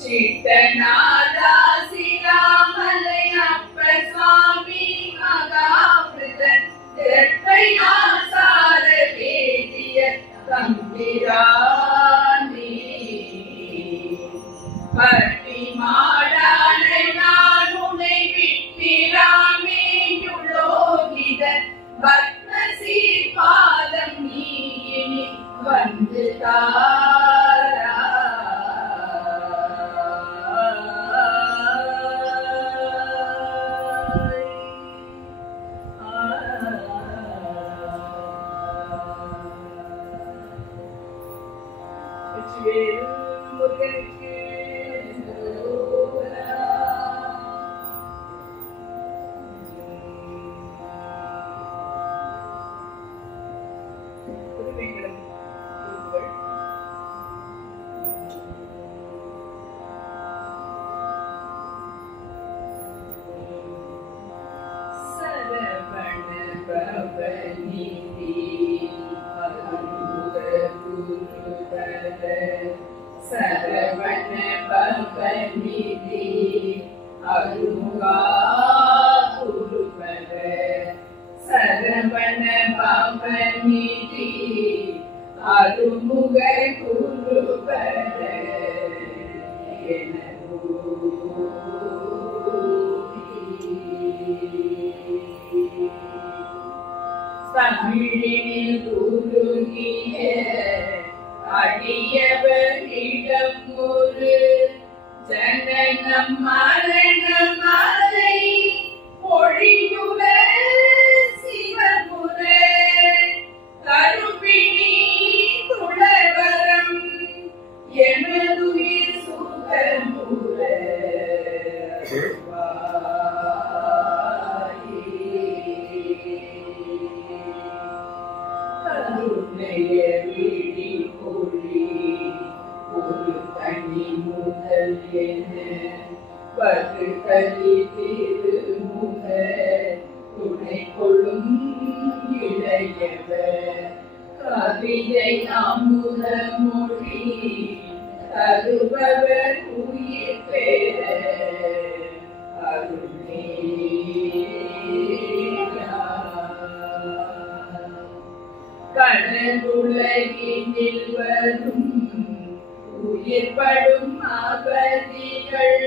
சித்தநாதா சிராமலை அப்ப சுவாமி மகாபிருத திருப்பையாசார வேதிய தம்பிரானே பட்டி மாடான நானுனை விட்டிராமே யுலோகித பத்மசீ பாதம் நீ வந்து தாரா வெற்றிவேல் முருகனுக்கு திருவேங்கடம் திருப்புகழ். சரவண பவ நிதி நிதி அருமுக குருபர தமிழினில் குருகிய அடியவரிடம் ஒரு ஜனனம் மரணம் அதை பொழியுற சிவபுர கருப்பிணி துளவரம் எனதுயிர் சுகமுற கருணைய விழி பொழி ஒரு தனி முதல் என பகு கலி திருமுக துணை கொள்ளும் இளையவர் கவிதை அமுத மொழி தருபவர் உயிர் பெற அருளே கடலுலகினில் வரும் உயிர்படும் அவதிகள்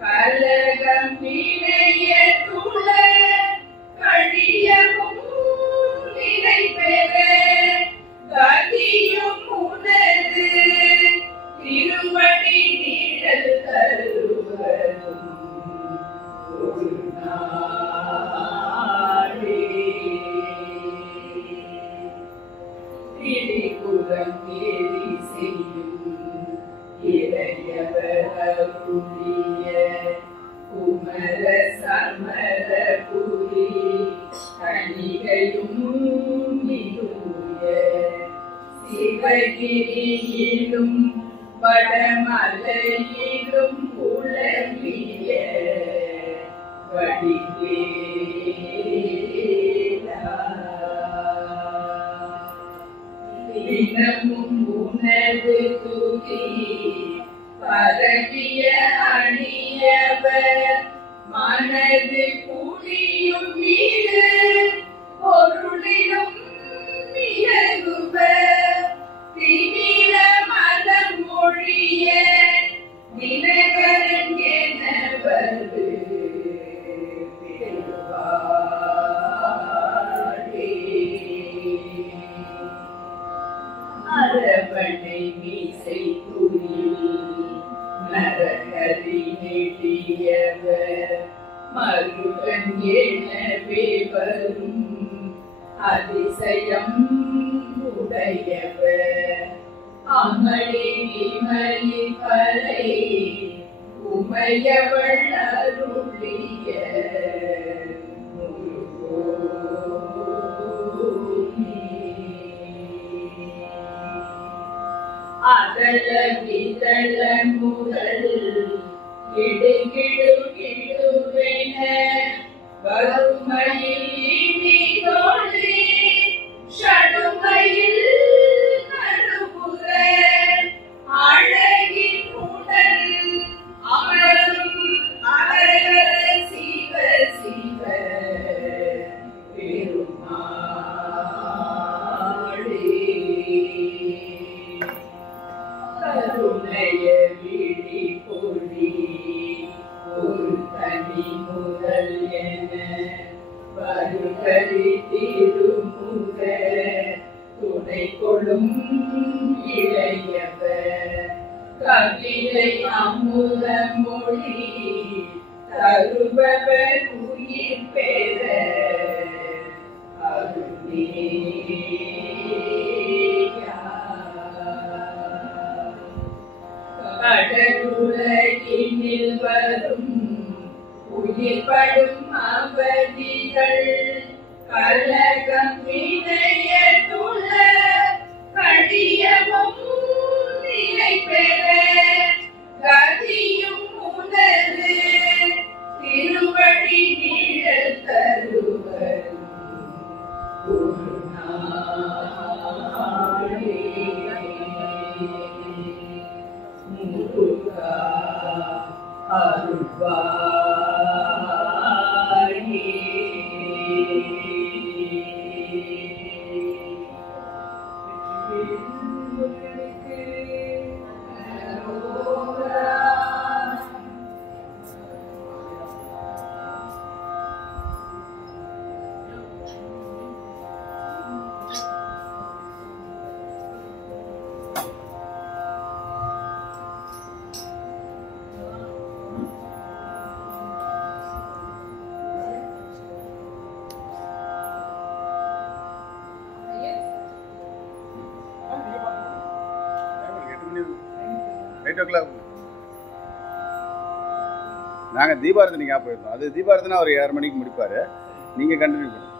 கலகம் வினைய துள கழியவும் நிலை பெற கதியும் உனது திருவடி நிழல் தருவதும் ஒரு நாளே திரிபுரம் ஏறி செய்யும் இளையவர் அருளிய குமர சமர புரி கணிகையும் மிகுய சிவகிரியிலும் வடமலையிலும் உலவிய வடிவேலா தினமும் உனது துதி பரவிய அணியவர் மனது குடியும் மீது பொருளிலும் இயங்குவர் திமிர மதம் மொழிய தினகரன் எனவது அரவணை மீசை துயில் நரகரி நெடியவர் மருகன் எனவே வரும் அதிசயம் உடையவர் அமளி விமலி பறை உமையவள் அருளிய அதல விதள முதல் கிடுகிடு கிடுவென வறுமையில் இனிதோழி ஷடுமையில் நடுவுற அழகின் உடல் அமரும் அழகர சிவ சிவ கருணைய விழி பொழி ஒரு தனி முதல் என வருகரி திருமுக துணை கொள்ளும் இளையவர் கவிதை அமுத மொழி தருபவர் உயிர் பெற அருளே கடலுலகினில் வரும் உயிர்படும் அவதிகள் கலகம் வினைய துள கழியவும் நிலை பெற கதியும் உனது திருவடி நிழல் தருவதும் ஒரு நாளே முருகா அருள்வாயே 8 o'clock. நாங்கள் தீபாரதனைக்காக போயிருந்தோம். அது தீபாரதனை அவர் 7:30 மணிக்கு முடிப்பார். நீங்கள் கண்டினியூ பண்ணுங்க.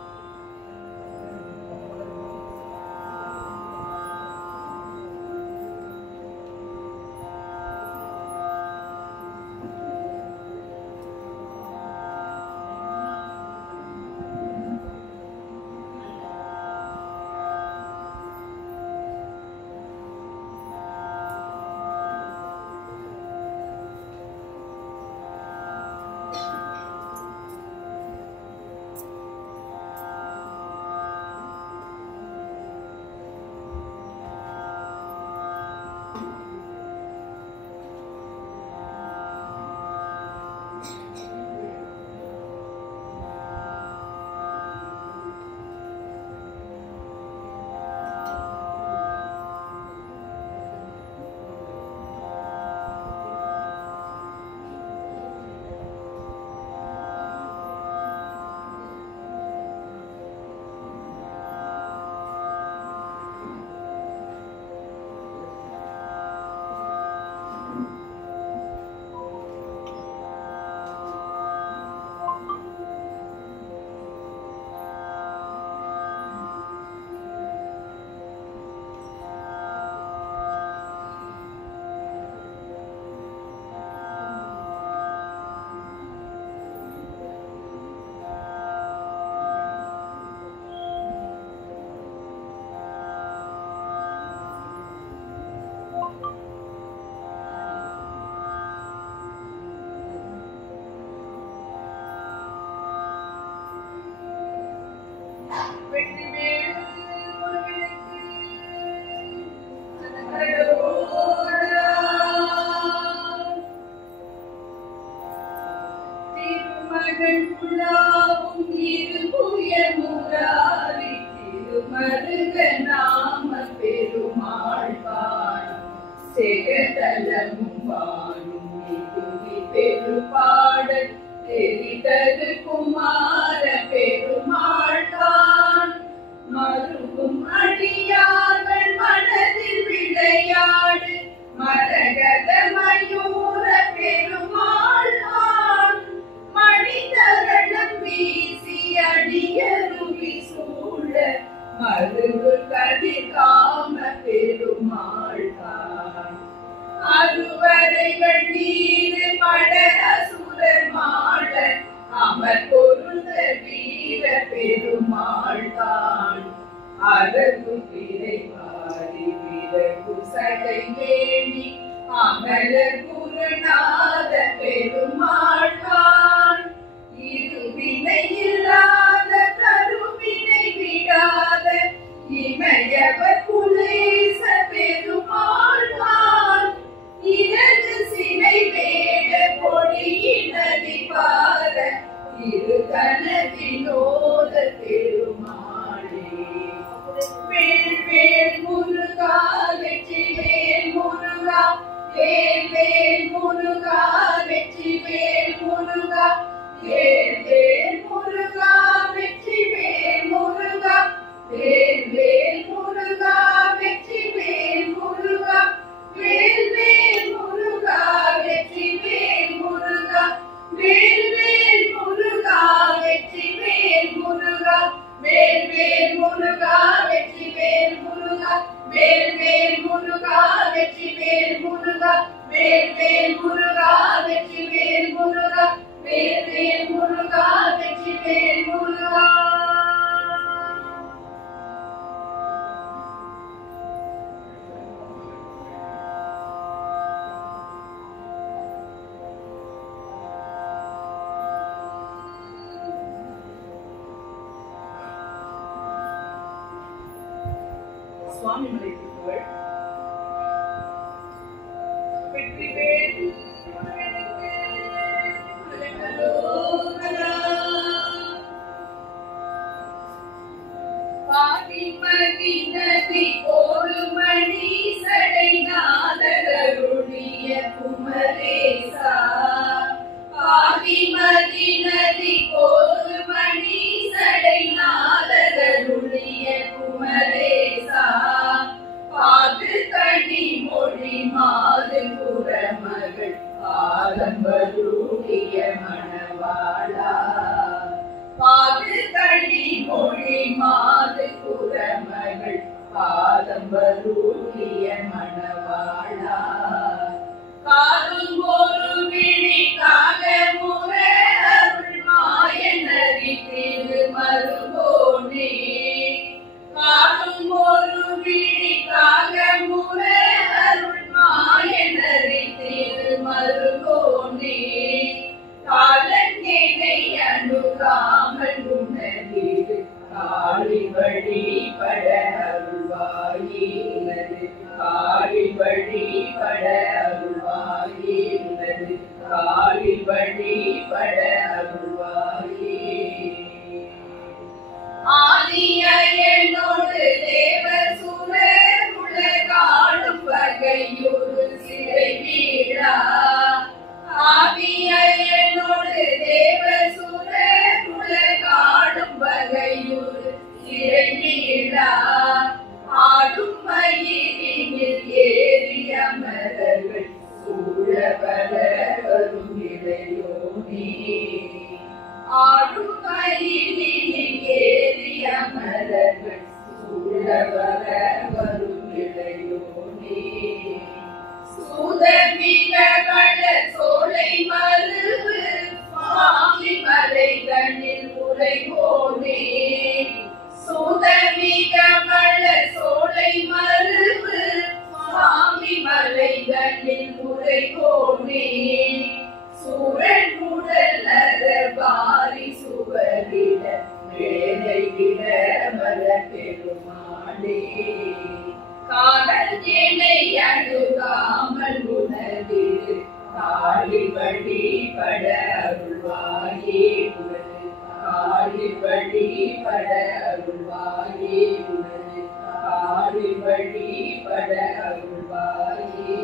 மாது குர வழி பட அருள்வாயினது காலில் வழி பட அருள்வாயினது காலில் வழி பட அருள்வாயே ஆதியனோடு தேவசுர உலகாடும் வகையுறு சிறை வீழா ஆதியனோடு தேவசுர உலகாடும் வகையுறு சிறை வீழா ஆடும் மயிலினில் ஏறி அமரர்கள் சூழ வர வரும் இளையோனே ஆடும் மயிலினில் ஏறி அமரர்கள் சூழ வர வரும் இளையோனே சூதமிக வள சோலை மருவு சுவாமி மலை தன்னில் உரைவோனே சூதமிக வள சோலை மருவு சுவாமி மலை தன்னில் உரைவோனே சூரன் உடல் பாரி சுவரிட மேலை விட மல பெருமாளே காதல் என்னை அணுகாமல் உணர்ந்திரு காலில் வழி பட அருள்வாயே உனது காலில் வழி பட அருள்வாயே உனது காலில் வழி பட அருள்வாயே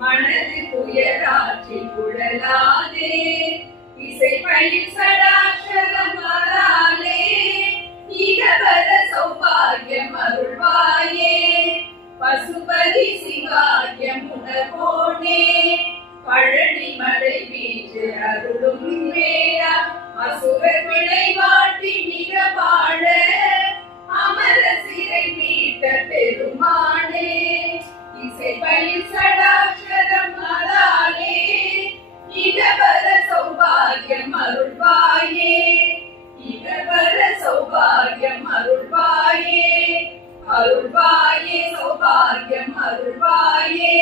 மனது புயராற்றி குழலாதே இசை பயில் சடாட்சரம் வராலே இகவர சௌபாகியம் அருள்வாயே பசுபதி சிவாகியம் உணர்வோனே பழனி மலை வீச்சு அருளும் வேளா அசுர பிழை வாட்டி மிக வாழ அமர சிறை மீட்ட பெருமானே இசை பயில் சடாட்சரம் அராலே இகவர சௌபாகியம் அருள்வாயே இகவர சௌபாகியம் அருள்வாயே அருள்வாயே சௌபாகியம் அருள்வாயே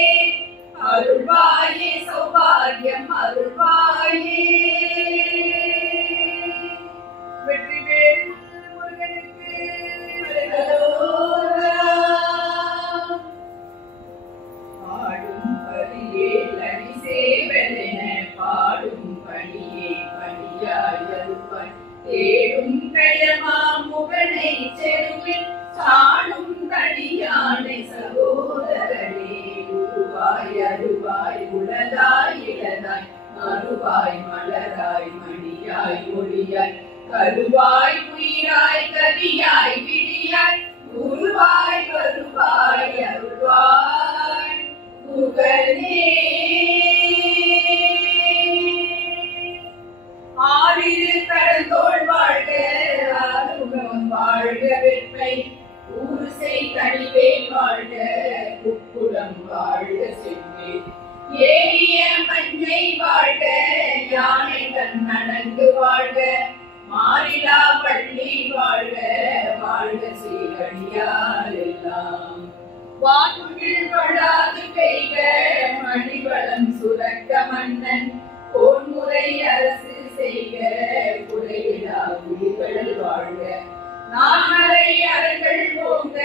அருள்வாயே சௌபாகியம் அருள்வாயே வெற்றிவேல் முருகனுக்கு பாடும் பரியே லடி சேவலென பாடும் பணியே பணியாய் அருள்வாய் தேடும் கயமா முகனை செருவில் சாடும் தடியானை சகோதரனே உருவாய் அருவாய் உளதாய் இளதாய் மறுவாய் மலராய் மணியாய் ஒளியாய் கருவாய் உயிராய் கரியாய் விழியாய் குருவாய் வருவாய் அருள்வாய் புகழே ஆறிரு கடந்தோள் வாழ்க ஆறுமுகம் வாழ்க வெப்பை ஊருசை கனிவே வாழ்க குக்குடம் வாழ்க செவ்வே ஏரிய மஞ்சை வாழ்க யானை தன் நடந்து வாழ்க மாறிலா பள்ளி வாழ்க வாழ்க சீரடியார் எல்லாம் வாக்குகள் படாது பெய்க மணிவளம் சுரக்க மன்னன் போன்முறை அரசு செய்க குறைவிலா உயிர்கள் வாழ்க நான்மறை அறங்கள் போங்க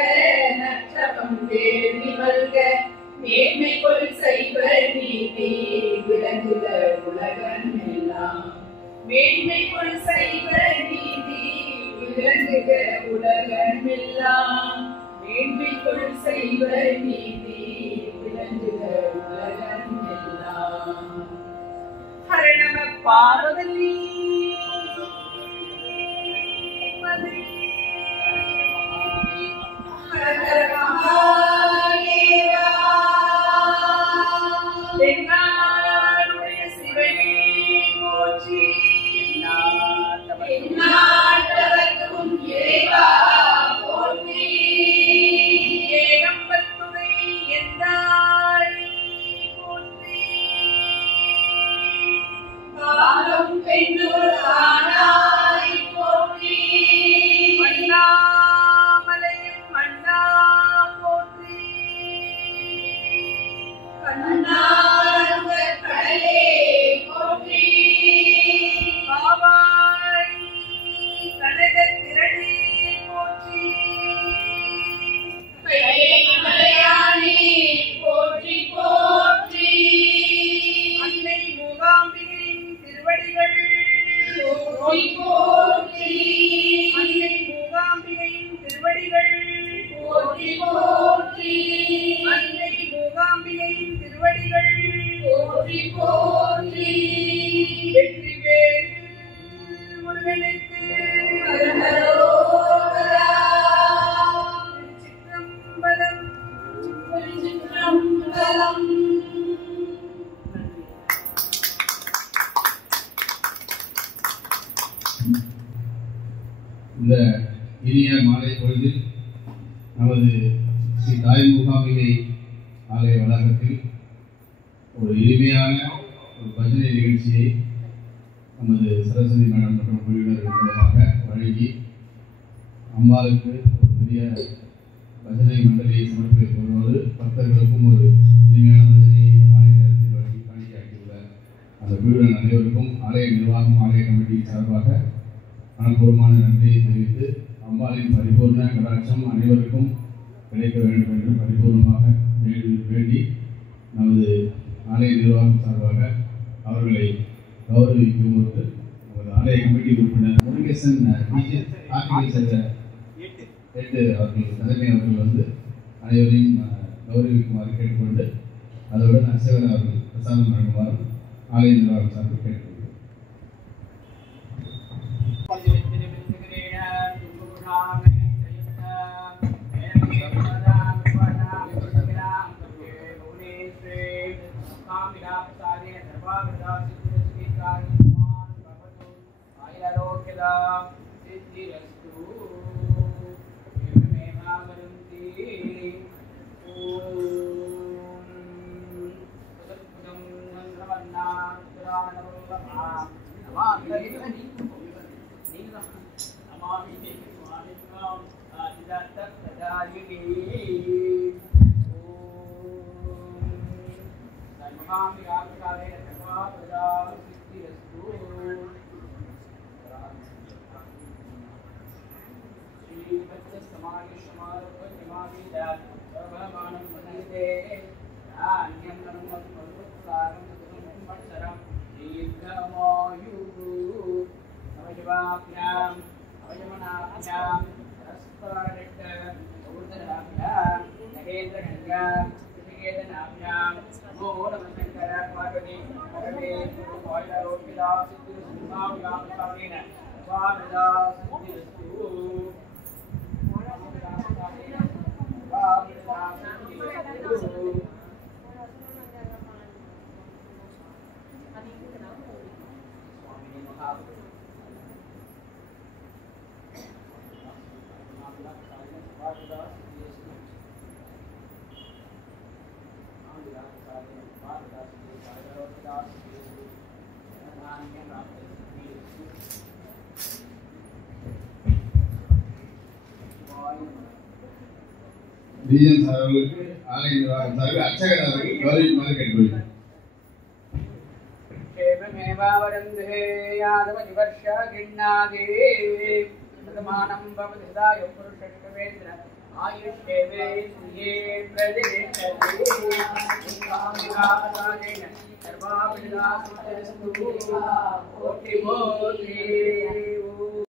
நற்றவம் வேள்வி மல்க மேன்மை கொள் செய்வ நீதி விளங்குக உலகம் எல்லாம் மேன்மை கொள் செய்வ நீதி விளங்குக உலகம் எல்லாம் மேன்மை கொள் செய்வ நீதி விளங்குக உலகம் எல்லாம் ஹர நம பார்வதி ஹர ஹர மகாதேவா தென்னாடுடைய சிவனே போற்றி எந்நாட்டவர்க்கும் இறைவா போற்றி போற்றி அன்னை மூகாம்பிகையின் திருவடிகள் போற்றி போற்றி வெற்றிவேல் முருகனுக்கு ஹரஹரோகரா சிற்றம்பலம். திருச்சிற்றம்பலம். இந்த இனிய மாலை பொழுதில் நமது ஸ்ரீ தாய் மூகாம்பிகை ஆலய வளாகத்தில் ஒரு இனிமையான ஒரு பஜனை நிகழ்ச்சியை நமது சரஸ்வதி மேடம் மற்றும் குழுவினர்கள் மூலமாக வழங்கி அம்பாளுக்கு ஒரு பெரிய பஜனை மண்டலியை சமர்ப்பிப்பதோடு பக்தர்களுக்கும் ஒரு இனிமையான பஜனையை இந்த மாலை நேரத்தில் வழங்கி காணிக்கையாக்கியுள்ள அந்த குழுவினர் அனைவருக்கும் ஆலய நிர்வாகம் ஆலய கமிட்டியின் சார்பாக மனப்பூர்வமான நன்றியை தெரிவித்து அம்பாளின் பரிபூர்ண கடாட்சம் அனைவருக்கும் கிடைக்க வேண்டும் என்று பரிபூர்ணமாக வேண்டி நமது ஆலய நிர்வாகம் சார்பாக அவர்களை கௌரவிக்கும் போது நமது ஆலய கமிட்டி உறுப்பினர் முருகேசன் ஆர்டிகல்ச்சர் 8 அவர்கள் தலைமை அவர்கள் வந்து அனைவரையும் கௌரவிக்குமாறு கேட்டுக்கொண்டு அதோடு அர்ச்சகர் அவர்கள் பிரசாதம் வழங்குமாறு ஆலய நிர்வாகம் சார்பில் கேட்டுக்கொள்கிறோம். டிஎன் சார் அவர்களுக்கு ஆலய நிர்வாகம் சார்பில் அர்ச்சகர் அவர்கள் கௌரவிக்குமாறு கேட்டுக்கொள்கிறேன். एवमेवावरन्धे यादवनिवर्षा गिण्णादे प्रमाणं भवतिदाय पुरुषवेन्द्र आयुष्येवे श्रिये प्रदिशते सर्वाभिलाषस्तु कोटि